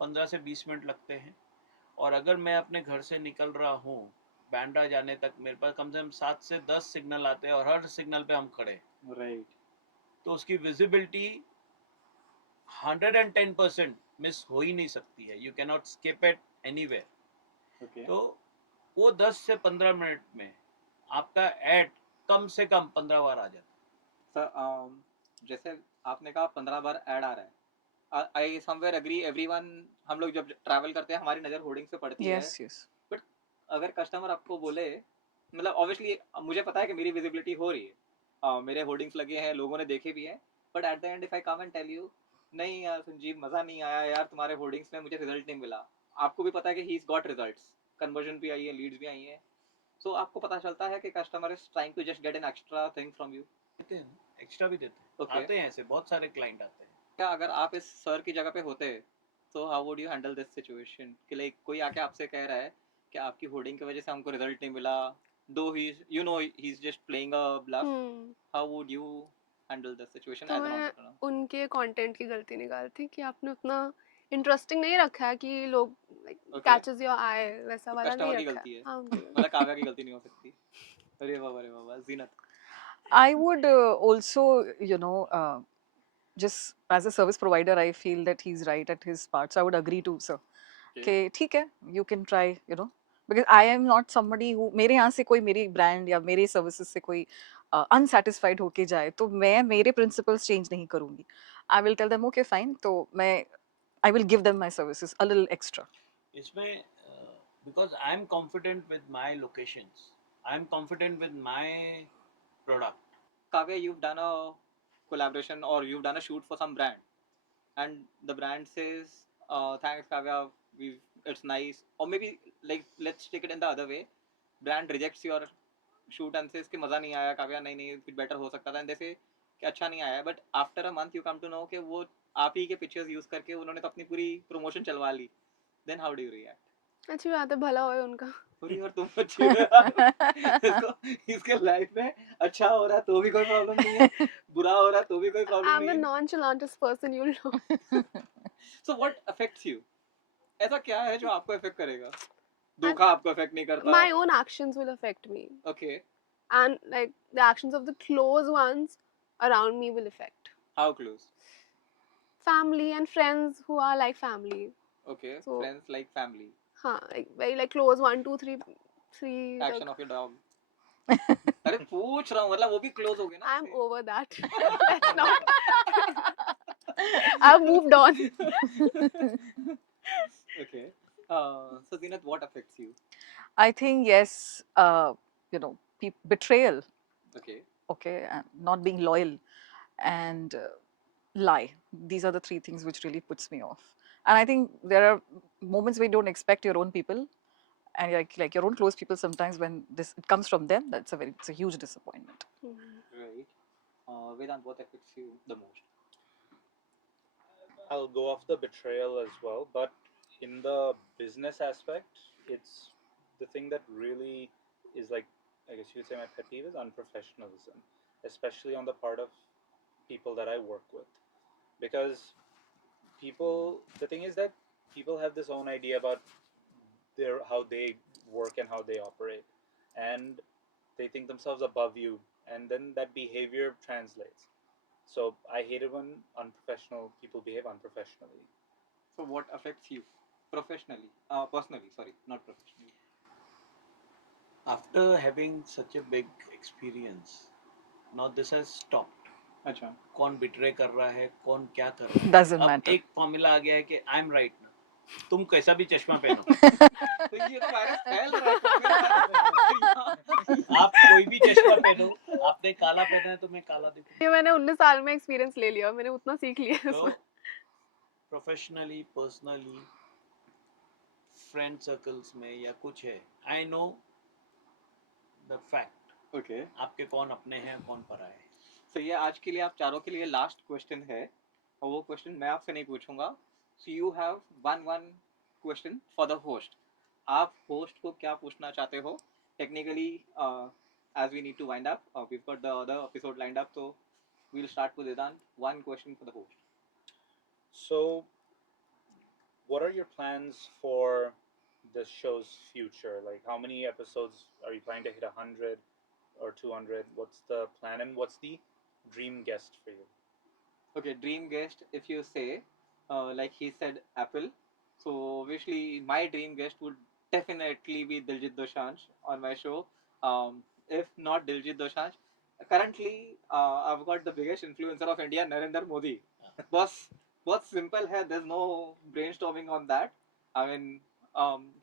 15 से 20 मिनट लगते हैं. और अगर मैं अपने घर से निकल रहा हूँ बैंड्रा जाने तक, मेरे पास कम से कम 7 से 10 सिग्नल आते हैं और हर सिग्नल पे हम खड़े. राइट. तो उसकी विजिबिलिटी 110% मिस हो ही नहीं सकती है. You can not skip it anywhere. Okay. तो वो 10 से 15 मिनट में आपका ऐड कम से कम 15 बार आ जाता है. सर जैसे आपने कहा 15 बार ऐड आ रहा है, आई समवेयर एग्री एवरीवन. हम लोग जब ट्रैवल करते हैं हमारी नज़र होर्डिंग से पड़ती है. Yes, yes. बट अगर कस्टमर आपको बोले, मतलब ऑब्वियसली मुझे पता है कि मेरी विजिबिलिटी हो रही है, मेरे होर्डिंग्स लगे हैं, लोगों ने देखे भी हैं, but at the end if I come and tell you, नहीं यार संजीव मज़ा नहीं आया यार, तुम्हारे होर्डिंग्स में मुझे रिजल्ट नहीं मिला. आपको भी पता है कि he is got results, conversion भी आई है, लीड्स भी आई हैं. सो आपको पता चलता है कि customer is trying to just get an extra thing from you. देते हैं, एक्स्ट्रा भी देते हैं. Okay. आते हैं ऐसे बहुत सारे क्लाइंट आते हैं. क्या अगर आप इस सर की जगह पे होते तो how would you handle this situation कि लाइक कोई आके आपसे कह रहा है कि आपकी होर्डिंग की वजह से हमको रिजल्ट नहीं मिला, दो he he is just playing a bluff. How would you handle this situation तो एज एन मैं एंटरप्रेन्योर? उनके कंटेंट की गलती निकालती कि आपने उतना इंटरेस्टिंग नहीं रखा है कि लोग Okay. कैचेस योर आई, वैसा तो वाला कस्टमर नहीं की रखा गलती है. है, हाँ उनकी मतलब काव्या की गलती नहीं हो सकती. अरे वाह, अरे वाह, वाह. जीनत. I would also, just as a service provider, I feel that he's right at his part. So I would agree to, sir. Okay. कि ठीक है, you can try, because I am not somebody who, मेरे यहाँ से कोई मेरी brand या मेरे services से कोई unsatisfied होके जाए, तो मैं मेरे principles change नहीं करूँगी. I will tell them okay fine, तो I will give them my services a little extra. इसमें because I am confident with my locations, I am confident with my product. Kavya, you've done a collaboration or you've done a shoot for some brand. and the brand says, "Thanks, Kavya. It's nice." Or maybe like let's take it in the other way. Brand rejects your shoot and says कि मजा नहीं आया काव्या, नहीं नहीं कुछ better हो सकता था, एंड जैसे कि अच्छा नहीं आया, but after a month you come to know कि वो आप ही के पिक्चर्स यूज करके उन्होंने तो अपनी पूरी प्रमोशन चलवा ली, then how do you react? अच्छी बात है, भला होए उनका। पूरी और तुम अच्छी हो यार। इसको इसके लाइफ में अच्छा हो रहा है तो भी कोई प्रॉब्लम नहीं है, बुरा हो रहा है तो भी कोई प्रॉब्लम I'm the नहीं है। nonchalantest person you'll know. So what affects you? ऐसा क्या है जो आपको अफेक्ट करेगा? And धोखा आपको अफेक्ट नहीं करता? my own actions will affect me, okay, and like the actions of the close ones around me will affect. How close? Family and friends who are like family. Okay, So friends like family, हाँ, like very like close 1, 2, 3 action तक. Of your dog. अरे पूछ रहा हूँ, मतलब वो भी close हो गए ना I'm आपसे? over that. Let's not. I've moved on. Okay. So Zinat, what affects you? I think yes, you know, betrayal, Okay. okay, and not being loyal, and lie. These are the three things which really puts me off. And I think there are moments where you don't expect your own people, and like your own close people. Sometimes when it comes from them, it's a huge disappointment. Right. Vedant, what affects you the most? I'll go off the betrayal as well, but in the business aspect, it's the thing that really is like, I guess you could say my pet peeve is unprofessionalism, especially on the part of people that I work with. Because the thing is that people have this own idea about how they work and how they operate, and they think themselves above you, and then that behavior translates. So I hate it when unprofessional people behave unprofessionally. So what affects you professionally? Personally, sorry, not professionally. After having such a big experience, now this has stopped. अच्छा. कौन betray कर रहा है, कौन क्या कर रहा है, Doesn't अब matter. एक फॉर्मूला आ गया है कि आई एम राइट ना, तुम कैसा भी चश्मा पहनो, तो ये तो वायरस फैल रहा है आप कोई भी चश्मा पहनो, आपने काला पहना है तो मैं काला दिखूं। ये मैंने 19 साल में एक्सपीरियंस ले लिया, मैंने उतना सीख लिया है तो इसमें. प्रोफेशनली, पर्सनली, फ्रेंड सर्कल्स में या कुछ है, I know the fact okay. आपके कौन अपने हैं कौन पराए हैं। तो ये आज के लिए आप चारों के लिए लास्ट क्वेश्चन है, और वो क्वेश्चन मैं आपसे नहीं पूछूंगा. So you have one question for the host. आप होस्ट को क्या पूछना चाहते हो? Technically as we need to wind up, we've got the other episode lined up, so we'll start with Vedant. One question for the host. So, what are your plans for the show's future? Like, how many episodes are you planning to hit? 100 or 200? What's the plan, and what's the dream guest for you? Okay, dream guest, if you say, like he said, Apple. So obviously, my dream guest would definitely be Diljit Dosanjh on my show. If not Diljit Dosanjh, currently I've got the biggest influencer of India, Narendra Modi. बस बहुत simple है. There's no brainstorming on that. I mean,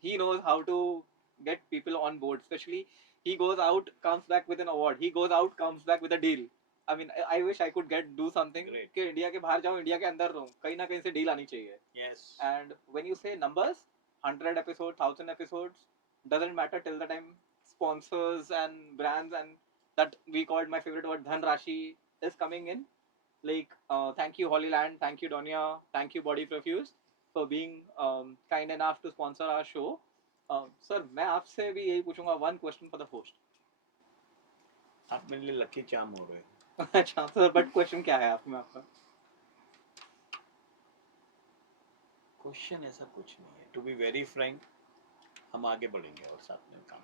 he knows how to get people on board. Especially, he goes out, comes back with an award. He goes out, comes back with a deal. I mean, I wish I could do something Great. कि India के बाहर जाऊँ, India के अंदर रहूँ, कहीं ना कहीं से डील आनी चाहिए. Yes, And when you say numbers, 100 episodes, 1000 episodes, doesn't matter till the time sponsors and brands and that we called my favorite word Dhan Rashi is coming in. Like, thank you Hollyland, thank you Donia, thank you Body Profuse for being kind enough to sponsor our show. Sir, मैं आपसे भी यही पूछूंगा, one question for the host. आप मेरे लिए lucky charm हो रहे हो। अच्छा सर, बट क्वेश्चन क्या है आप में आपका? क्वेश्चन ऐसा कुछ नहीं है, टू बी वेरी फ्रैंक, हम आगे बढ़ेंगे और साथ में काम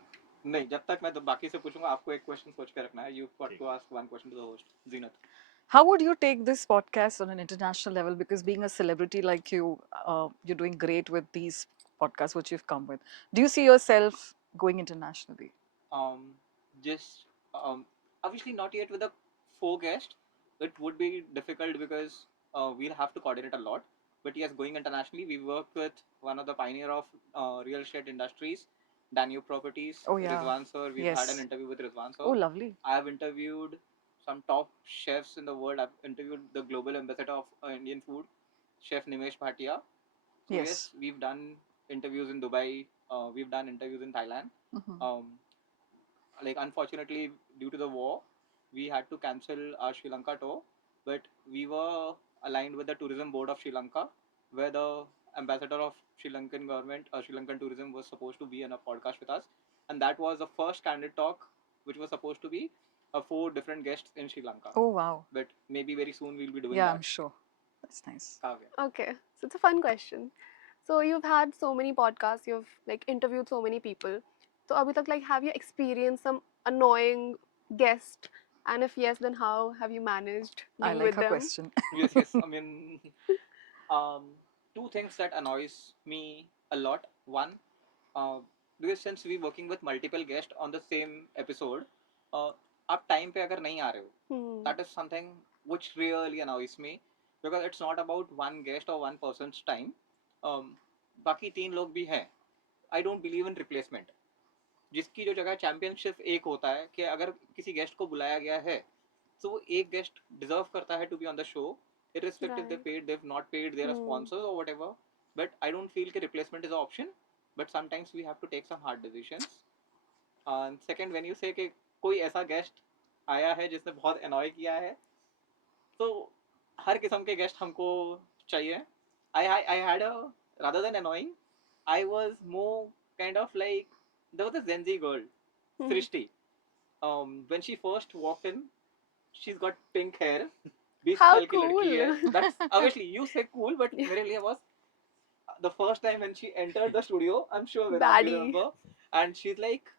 नहीं, जब तक मैं तो बाकी से पूछूंगा, आपको एक क्वेश्चन सोच के रखना है. यू गॉट ठीक टू है। Ask one question to the host. Zeenat. How would you take this podcast on an international level? Because being a celebrity like you, you're doing great with these podcasts which you've come with. Do you see yourself going internationally? Just obviously not yet with a four guest. It would be difficult because we'll have to coordinate a lot. But yes, going internationally, we work with one of the pioneer of real estate industries, Danube Properties. Oh, yeah. Rizwan sir. We've had an Yes. interview with Rizwan sir. Oh, lovely. I have interviewed some top chefs in the world. I've interviewed the global ambassador of Indian food. Chef Nimesh Bhatia. So Yes. we've done interviews in Dubai. We've done interviews in Thailand. Mhm. Like unfortunately, due to the war, we had to cancel our Sri Lanka tour. But we were aligned with the tourism board of Sri Lanka, where the ambassador of Sri Lankan government, Sri Lankan tourism, was supposed to be on a podcast with us, and that was the first candid talk, which was supposed to be 4 different guests in Sri Lanka. Oh wow. But maybe very soon we'll be doing Yeah, that. I'm sure. That's nice. Kavya. Okay, so it's a fun question. So you've had so many podcasts, you've like interviewed so many people. So abhi tak, like, have you experienced some annoying guest? And if yes, then how have you managed I being like with her them? question. Yes. I mean, two things that annoys me a lot. One, uh, because since we working with multiple guests on the same episode, आप time पे अगर नहीं आ रहे हो, that is something which really annoys me, because it's not about one guest or one person's time. बाकी 3 लोग भी हैं. I don't believe in replacement. जिसकी जो जगह चैंपियनशिप एक होता है कि अगर किसी गेस्ट को बुलाया गया है, तो वो एक गेस्ट डिजर्व करता है to be on the show, irrespective they Right. paid, they've not paid, they're a Hmm. sponsors or whatever. But I don't feel कि replacement is an option. But sometimes we have to take some hard decisions. And second, when you say कि कोई ऐसा guest आया है जिसने बहुत annoy किया है, तो हर किस्म के गेस्ट हमको चाहिए. I had a, rather than annoying, I was more kind of like, there was a Gen Z girl, Hmm. Srishti. When she first walked in, she's got pink hair. 20 How साल की लड़की है. cool. That's obviously you say cool, but मेरे लिए was the first time when she entered the studio. I'm sure Vedant will Baddie. remember. And she's like,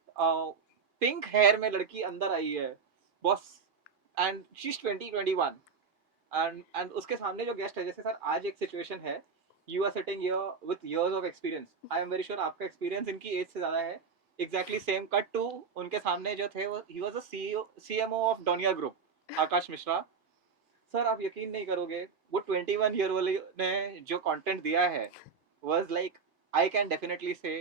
pink hair में लड़की अंदर आई है, boss. And she's 21. And उसके सामने जो guest है, जैसे सर आज एक सिचुएशन है, you are sitting here with years of experience. I am very sure आपका एक्सपीरियंस इनकी एज से ज्यादा है. एग्जैक्टली सेम कट टू उनके सामने जो थे, वो he was the CMO of डोनिया ग्रुप, आकाश मिश्रा. सर आप यकीन नहीं करोगे, वो 21 ईयर वाले ने जो कंटेंट दिया है was like, I can definitely से,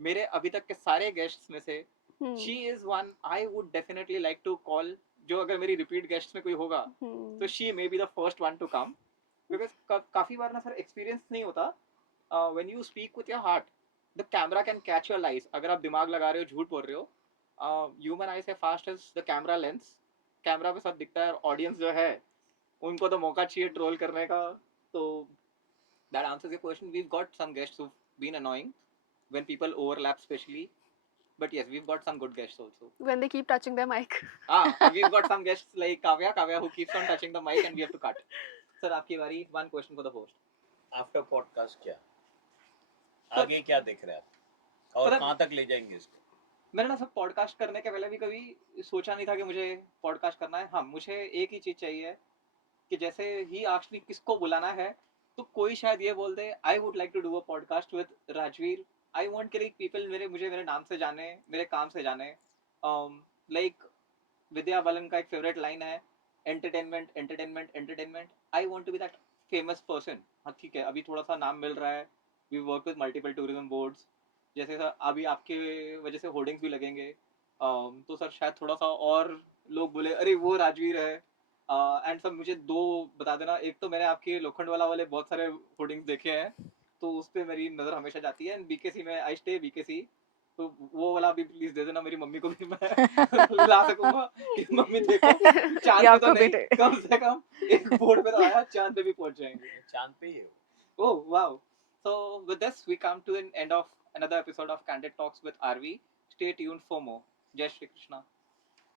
मेरे अभी तक के सारे गेस्ट्स में से Hmm. She is one I would definitely like to call. जो अगर मेरी रिपीट गेस्ट में कोई होगा, Hmm. तो she may be the first one to come. Because काफी बार ना सर एक्सपीरियंस नहीं होता. When you speak with your heart, the camera can catch your lies. अगर आप दिमाग लगा रहे हो, झूठ बोल रहे हो, ह्यूमन आई से fast as the camera lens. Camera पे सब दिखता है, ऑडियंस जो है उनको तो मौका चाहिए ट्रोल करने का. तो that answers your question. We've got some guests who've been annoying when people overlap, especially. But yes, we've got some good guests also. When they keep touching their mic. We've got some guests like Kavya who keeps on touching the mic and we have to cut. Sir, आपकी बारी. One question for the host. After podcast क्या sir- आगे क्या देख रहे हैं आप और सर- कहाँ तक ले जाएंगे इसको? मैंने ना सब पॉडकास्ट करने के पहले भी कभी सोचा नहीं था कि मुझे पॉडकास्ट करना है. हाँ, मुझे एक ही चीज चाहिए कि जैसे ही आखिरी किसको बुलाना है, तो कोई शायद ये बोल दे, I would like to do a podcast with Rajveer. I want कि लाइक पीपल मुझे मेरे नाम से जाने, मेरे काम से जाने. लाइक विद्या बालन का एक फेवरेट लाइन है, entertainment entertainment entertainment. I want to be that famous person. हाँ ठीक है, अभी थोड़ा सा नाम मिल रहा है. We work with multiple tourism boards. जैसे सर अभी आपके वजह से होर्डिंग्स भी लगेंगे, तो सर शायद थोड़ा सा और लोग बोले अरे वो राजवीर है. एंड सर मुझे 2 बता देना. एक तो मैंने आपके लोखंडवाला वाले बहुत सारे होर्डिंग्स देखे हैं, तो उस पर मेरी नज़र हमेशा जाती है. एंड बीकेसी में आई स्टे बीकेसी, तो वो वाला भी प्लीज दे देना. मेरी मम्मी को भी मैं ला सकूंगा कि मम्मी देखो, चांद ये पे तो आपका नहीं, बेटे. कम से कम एक बोर्ड पे तो आया, चांद पे भी पहुंच जाएंगे. चांद पे ही हो. Oh wow! So with this, we come to an end of another episode of Candid Talks with RV. Stay tuned for more. Jai Shri Krishna.